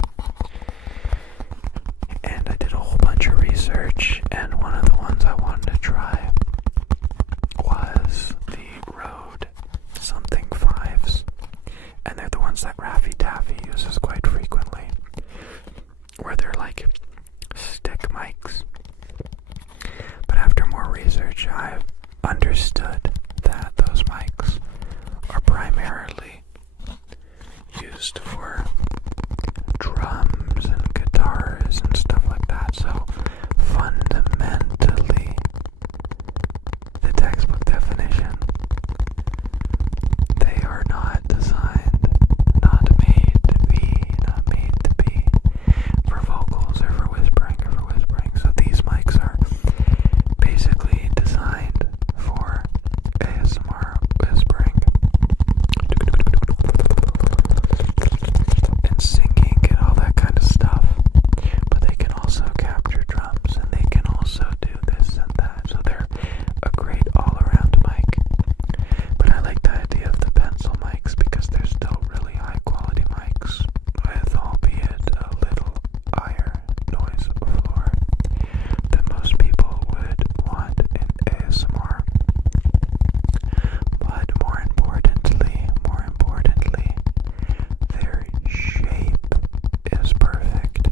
And I did a whole bunch of research, and one of the ones I wanted to try was the Rode something 5s. And they're the ones that Raffy Taffy uses quite frequently, where they're like stick mics. But after more research, I've understood that those mics are primarily used for drums and guitars and stuff like that. So fundamentally, the textbook definition, they are not designed, not made to be for vocals or for whispering or for whispering. So these mics are basically designed for ASMR whispering and singing and all that kind of stuff. But they can also capture drums, and they can also do this and that. So they're a great all-around mic. But I like the idea of the pencil mics because they're still really high-quality mics with, albeit a little higher noise floor than most people would want in ASMR. But more importantly, their shape is perfect.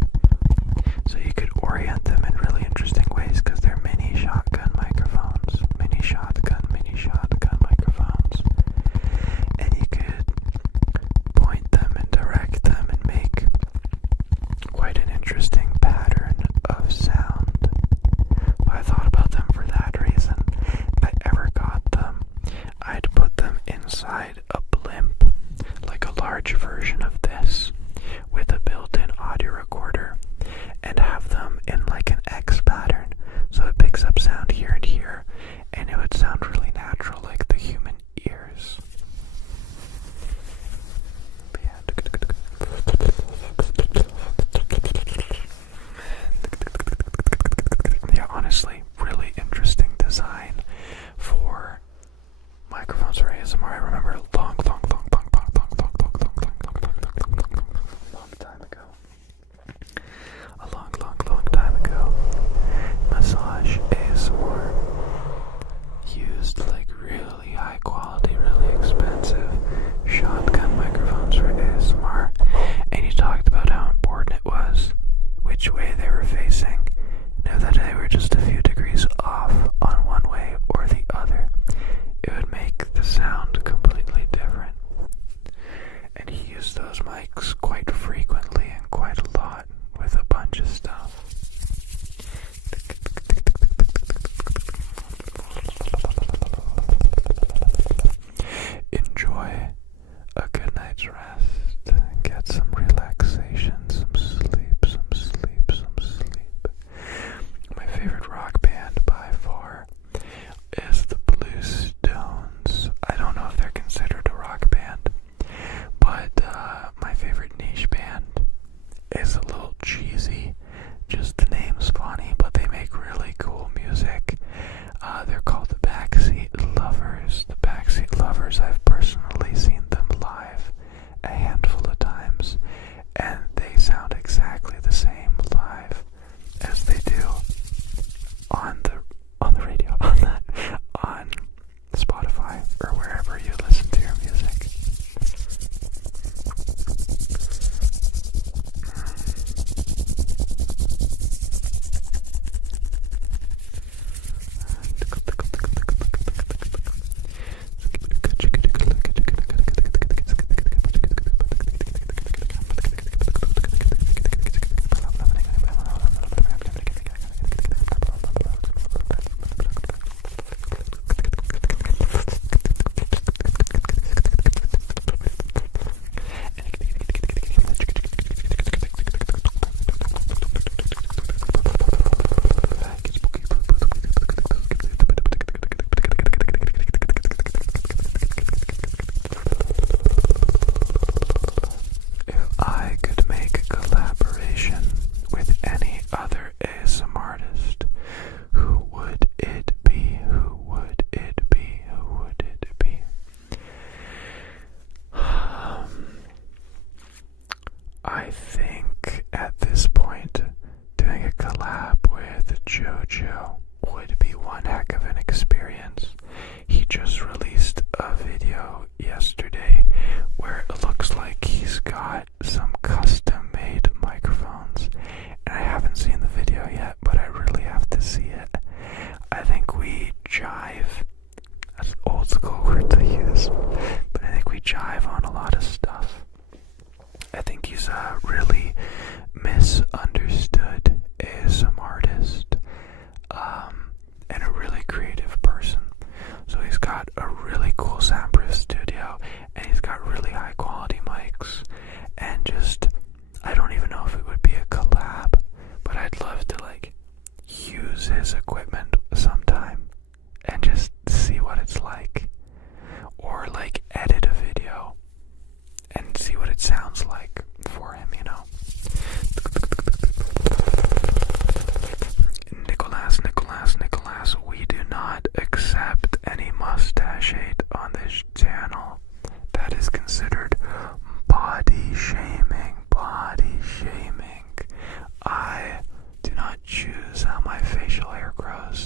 So you could orient them in really interesting ways because they're mini shotgun microphones. Mini shotgun microphones. And you could point them and direct them and make quite an interesting pattern of sound. I thought about them for that reason. If I ever got them, I'd put them inside a blimp, like a large version of this, with a built-in audio recorder, and have them in like an X pattern, so it picks up sound here and here, and it would sound really natural like the human ears. Yeah, honestly, really interesting design for microphones for ASMR. I remember a long time ago. A long time ago, Massage ASMR used like really high quality, really expensive shotgun microphones for ASMR, and he talked about how important it was which way they were facing. Now that they were just a few degrees off on one way or the other, it would make the sound completely different. And he used those mics quite frequently and quite a lot with a bunch of stuff. Enjoy a good night's rest. Get some relaxation, some sleep. My favorite rock band Jojo would be one heck of an experience. He just released a video yesterday where it looks like he's got some custom made microphones, and I haven't seen the video yet, but I really have to see it. I think we jive. That's old school word to use, but I think we jive on a lot of stuff. I think he's a really misunderstood ASM artist, and a really creative person. So he's got a really cool soundproof studio, and he's got really high quality mics, and just, I don't even know if it would be a collab, but I'd love to like use his equipment sometime and just see what it's like, or like edit a video and see what it sounds like for him, you know. Nicholas, we do not accept any mustache hate on this channel. That is considered body shaming. I do not choose how my facial hair grows.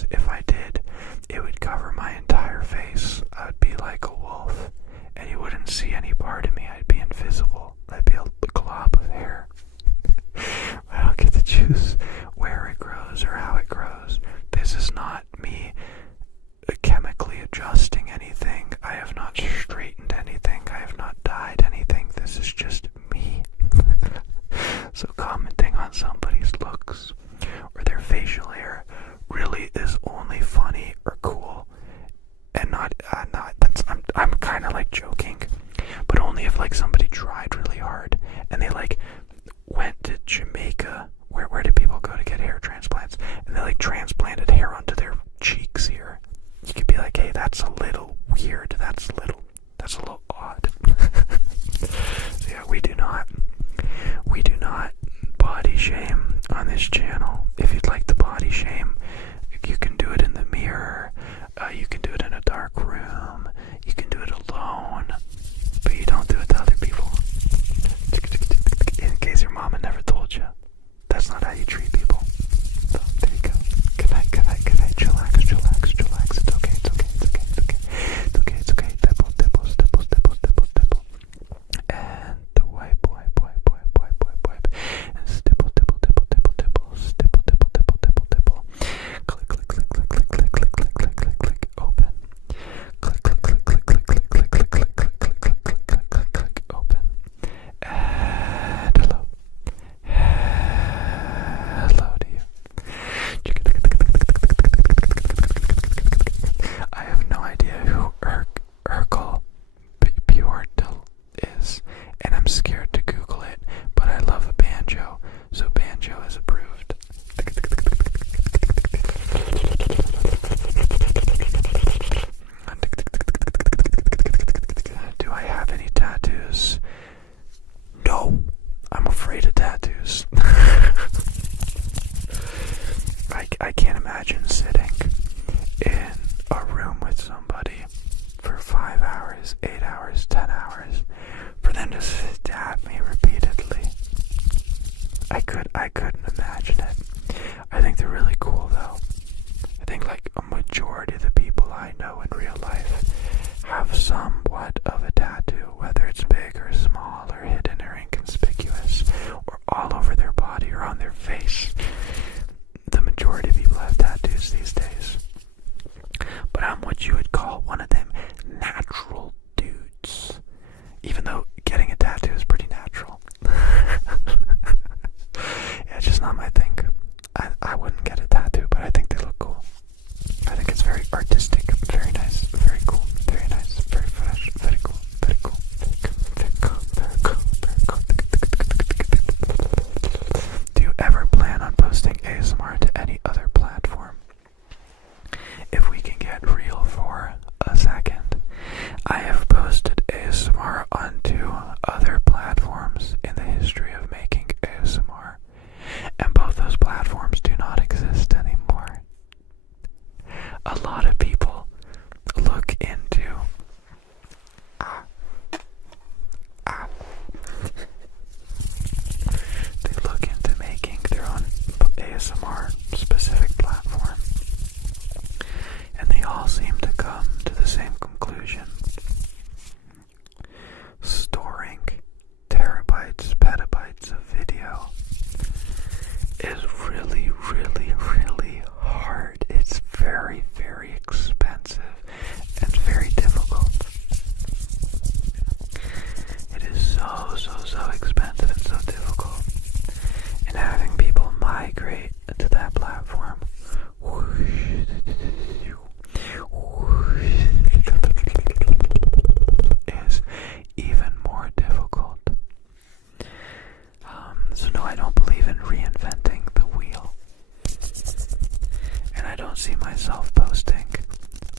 don't see myself posting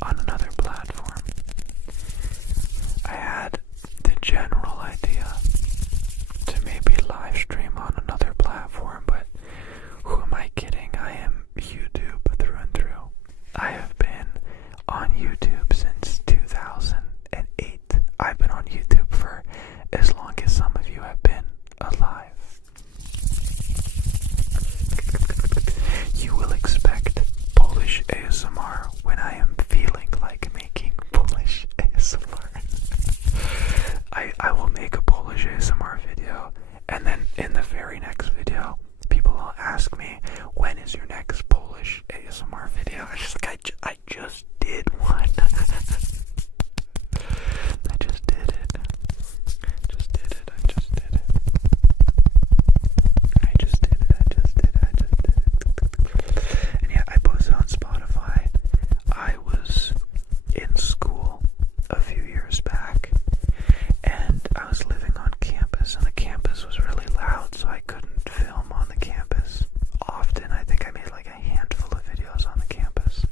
on another platform. I had the general idea to maybe live stream on another platform, but who am I kidding? I am YouTube through and through. I have been on YouTube since 2008. I've been on YouTube for as long as some of you have been alive. You will expect Polish ASMR when I am feeling like making Polish ASMR. I will make a Polish ASMR video, and then in the very next video, people will ask me, when is your next Polish ASMR video? I just did one. I just did it. And yeah, I posted on Spotify. I was in school a few years back, and I was living on campus, and the campus was really loud, so I couldn't film on the campus often. I think I made like a handful of videos on the campus.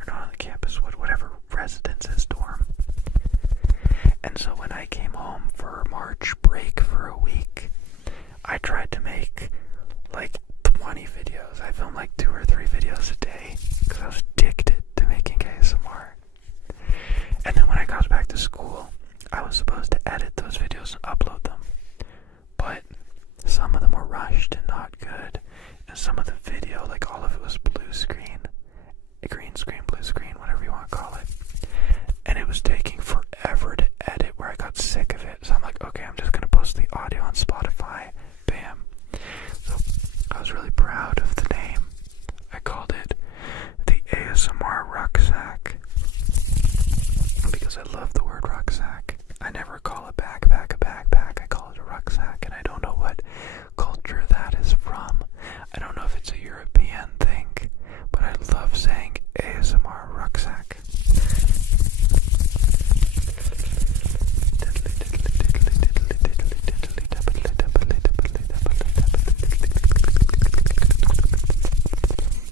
Or not on the campus, whatever residence's dorm. And so when I came home for March break for a week, I tried to make like 20 videos. I filmed like 2 or 3 videos a day because I was addicted to making ASMR. And then when I got back to school, I was supposed to edit those videos and upload them. But some of them were rushed and not good. And some of the video, like all of it was blue screen, green screen, blue screen, whatever you want to call it. And it was taking forever to edit where I got sick of it. So I'm like, okay, I'm just going to post the audio on Spotify. Bam. So I was really proud of the name. I called it the ASMR Rucksack. Because I love the word rucksack. I never call a backpack a backpack. I call it a rucksack. And I don't know what culture that is from. I don't know if it's a European thing. But I love saying ASMR Rucksack.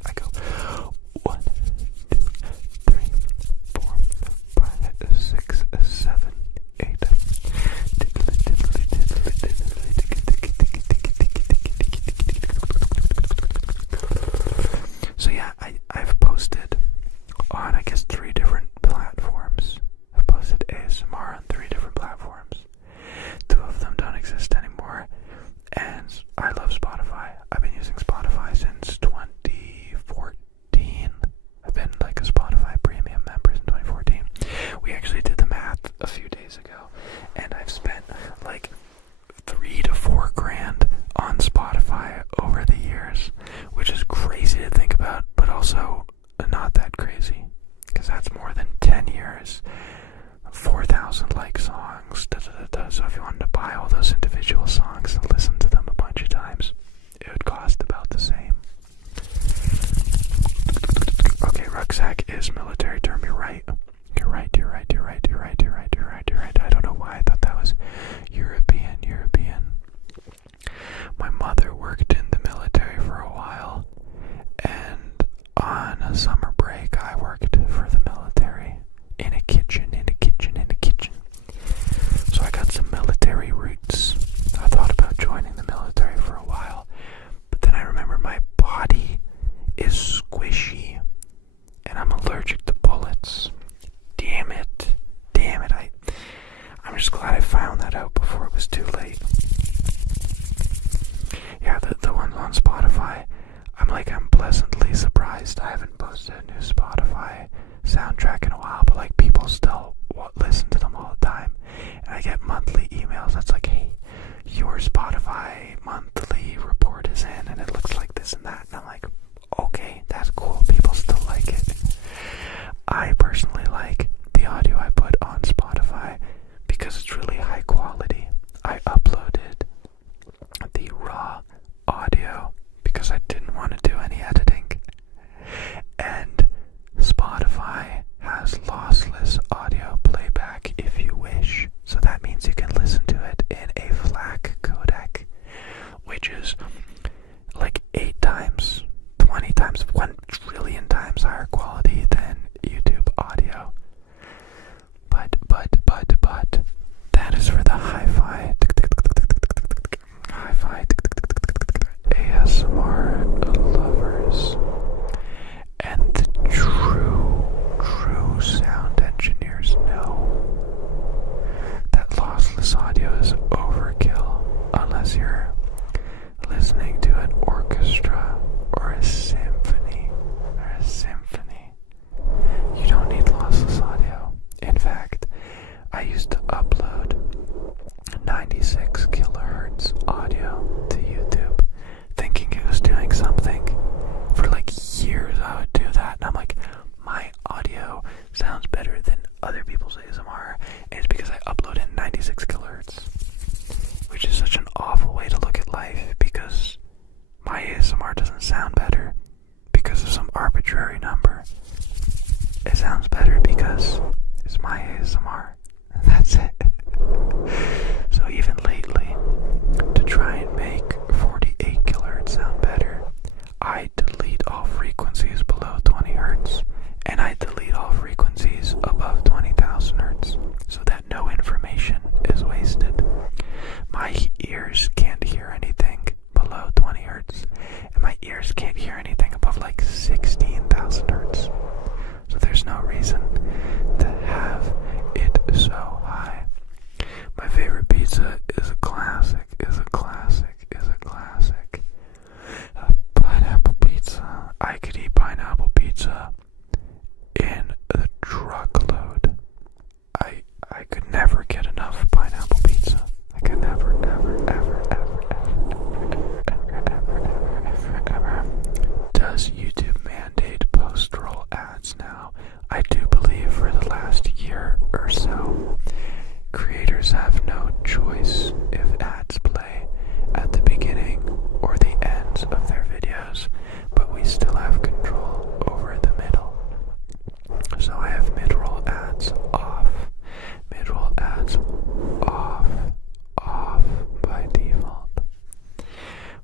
I go 1, 2, 3, 4, 5, 6, 7, 8. So yeah, I've posted on, I guess, 3 different platforms. I've posted ASMR on 3 different platforms. 2 of them don't exist anymore. And I love Spotify. I've been using Spotify since 2014. I've been like a Spotify premium member since 2014. We actually did the math a few days ago, and I've spent like $3 to $4 grand on Spotify over the years, which is crazy to think about, but also not that crazy, because that's more than 10 years, 4,000 like songs, So if you wanted to buy all those individual songs and listen to them a bunch of times, it would cost about the same. Okay, rucksack is military term. You're right. I don't know why I thought that was European. My mother worked in the military for a while, and on a summer break I worked for the military in a kitchen. So I got some military roots. I thought about joining the military for a while, but then I remembered my body is squishy and I'm allergic to bullets. Damn it. I'm just glad I found that out before it was too late. Yeah, the ones on Spotify, I'm pleasantly surprised. I haven't posted a new Spotify soundtrack in a while, but like people still listen to them all the time. And I get monthly emails that's like, hey, your Spotify monthly report is in and it looks like this and that. And I'm like, okay, that's cool. People arbitrary number. It sounds better because it's my ASMR. That's it. So even lately, to try and make 48 kilohertz sound better, I delete all frequencies below 20 hertz, and I delete all frequencies above 20,000 hertz, so that no information is wasted. My ears can't hear anything below 20 hertz, and my ears can't hear anything above like 16,000 hertz. So there's no reason to have it so high. My favorite pizza is a classic, pineapple pizza. I could eat pineapple pizza in the truckload. I could never get enough pineapple pizza. I could never, ever. Does YouTube mandate post-roll ads now? I do believe for the last year or so, creators have no choice if ads play at the beginning or the ends of their videos, but we still have control over the middle. So I have mid-roll ads off. Mid-roll ads off by default.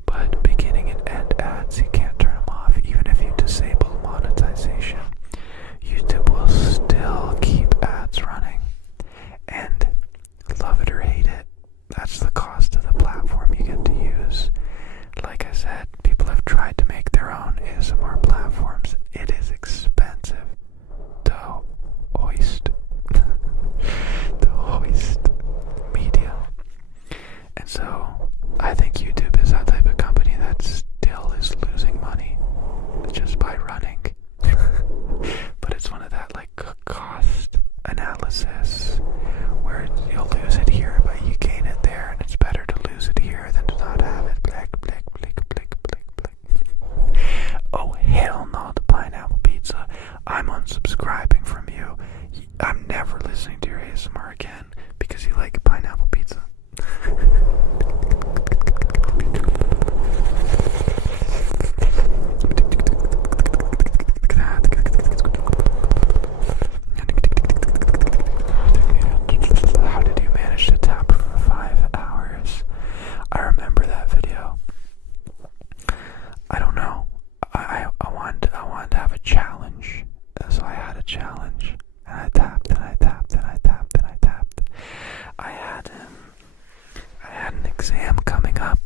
But beginning and end ads, you can't turn them off. Even if you disable monetization, YouTube will still keep ads running. And love it or hate it, that's the cost of the platform you get to use. Like I said, people have tried to make their own ASMR platforms. It is expensive to hoist media. And so I think YouTube is that type of company that still is losing money just by running. But it's one of that like cost analysis where you'll lose it here but you gain it there, and it's better to lose it here than to not have it. Blick. Oh hell no, the pineapple pizza. I'm unsubscribing from you. I'm never listening to your ASMR again because you like pineapple pizza. How did you manage to tap for 5 hours? I remember that video. I don't know. I wanted to have a challenge. So I had a challenge. And I tapped. I had an exam coming up.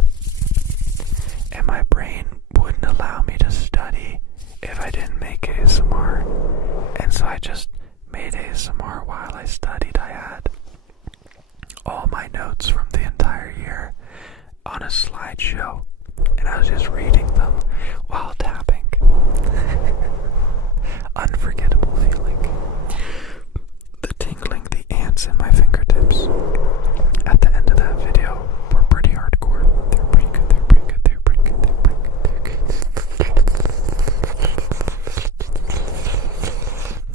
And my brain wouldn't allow me to study if I didn't make ASMR. And so I just made ASMR while I studied. I had all my notes from the entire year on a slideshow, and I was just reading them while tapping. Unforgettable feeling. The tingling, the ants in my fingertips at the end of that video were pretty hardcore. They're pretty good.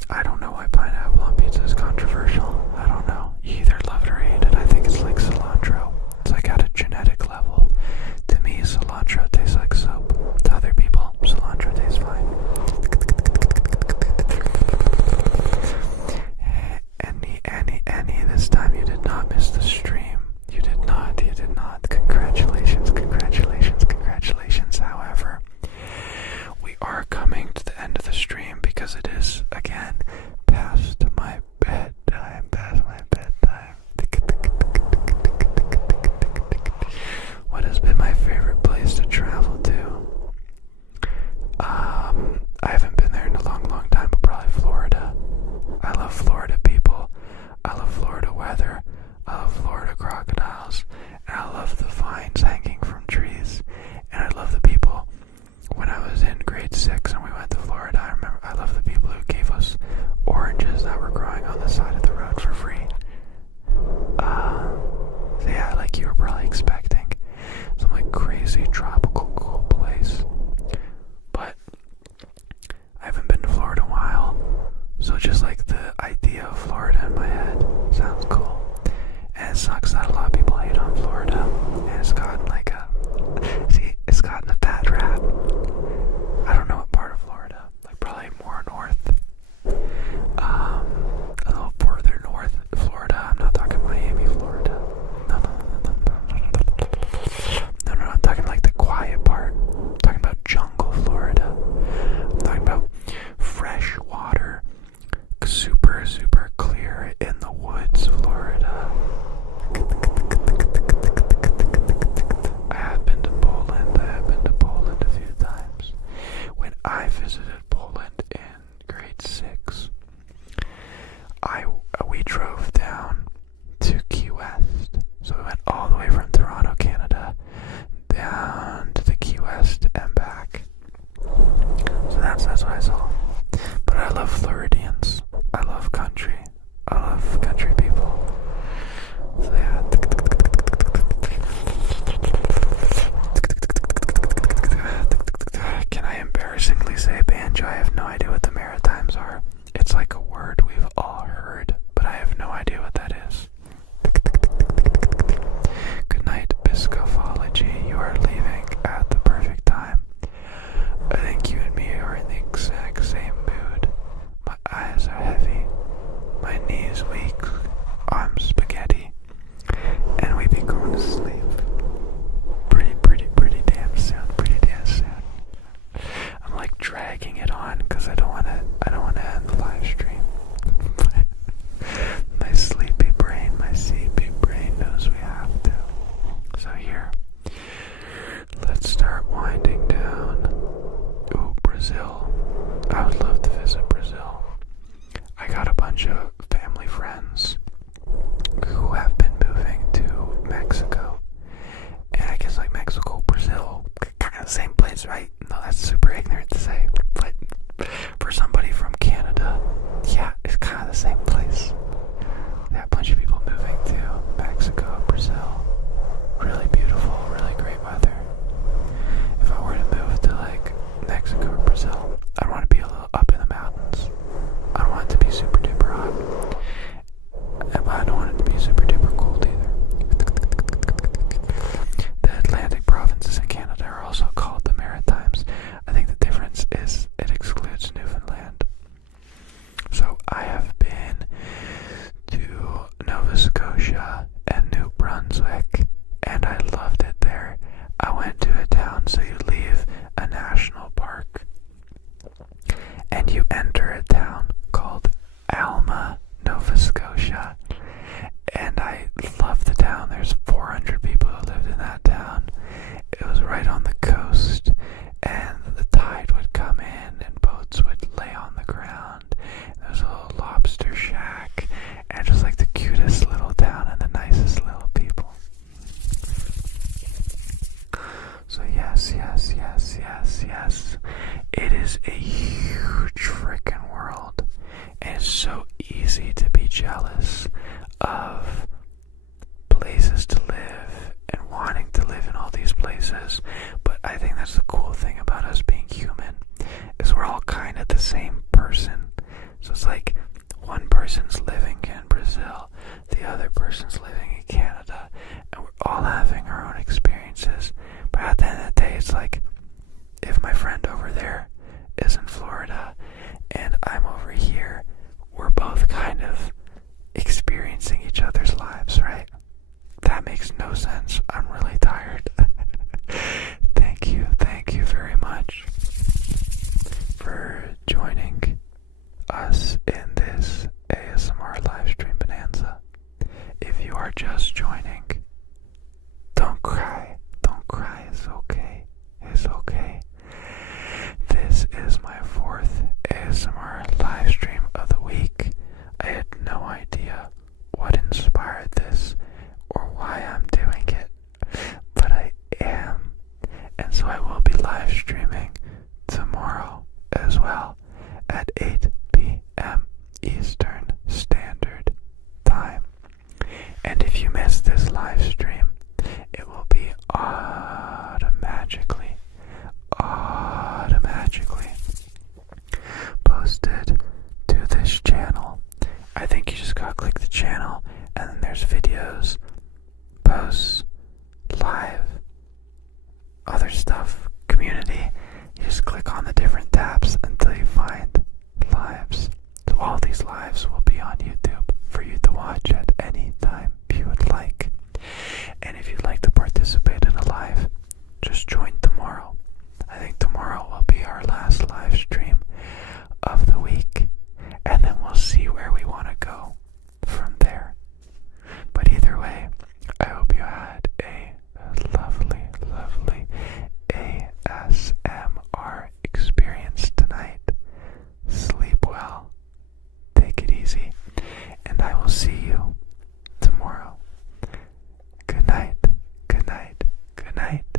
I don't know why pineapple on pizza is controversial. I don't know. You either love it or hate it. I think it's like cilantro. It's like at a genetic level. To me, cilantro tastes like soap. like super, super clear in the woods, Florida. I have been to Poland. I have been to Poland a few times. When I visited Poland in grade 6, we drove down to Key West. So we went all the way from Toronto, Canada, down to the Key West and back. So that's what I saw. But I love Floridians. I love country. I love country people. So yeah. Can I embarrassingly say banjo? I have no idea what the Maritimes are. It's like a word we've all heard, but I have no idea what that is. Good night, Biscophology. You are leaving at the perfect time. I think you and me are in the exact same mood. My eyes are heavy, my knees weak, I'm spaghetti, and we be going to sleep pretty damn soon. I'm like dragging it on because I don't want to end the live stream. My sleepy brain knows we have to. So here, let's start winding down. Ooh, Brazil. I would love to visit Brazil. I got a bunch of family friends who have been moving to Mexico. And I guess like Mexico, Brazil, kind of the same place, right? No, that's super ignorant to say. But for somebody from Canada, yeah, it's kind of the same place. Yeah, a bunch of people moving to Mexico, Brazil. Really beautiful, really great weather. If I were to move to like Mexico or Brazil, I'd want to be a little up in the mountains. I don't want it to be super duper hot. But I don't want it to be super duper cold either. The Atlantic provinces in Canada are also called the Maritimes. I think the difference is it excludes Newfoundland. So I have been to Nova Scotia and New Brunswick, and I loved it there. I went to a town, so you leave a national park and you enter a town called Alma, Nova Scotia. And I love the town. There's 400 people who lived in that town. It was right on the coast, and the tide would come in and boats would lay on the ground. There was a little lobster shack, and just like the cutest little town and the nicest little people. So yes. It is a huge freaking world. And it's so easy to be jealous of places to live and wanting to live in all these places. But I think that's the cool thing about us being human, is we're all kind of the same person. So it's like one person's living in Brazil, the other person's living in Canada, and we're all having our own experiences. But at the end of the day, it's like, if my friend over there is in Florida and I'm over here, we're both kind of experiencing each other's lives, right? That makes no sense. I'm really tired. Thank you very much for joining us in this ASMR live stream bonanza. If you are just joining, don't cry, it's okay. This is my 4th ASMR live stream of the week. I had no idea what inspired this or why I'm doing it, but I am. And so I will be live streaming tomorrow as well at 8 p.m. Eastern Standard Time. And if you missed this live stream, it will be automatically posted to this channel. I think you just gotta click the channel, and then there's videos, posts, live, other stuff, community. You just click on the different tabs until you find lives. So all these lives will be on YouTube for you to watch at any time you would like. And if you'd like to participate in a live, just join tomorrow. night.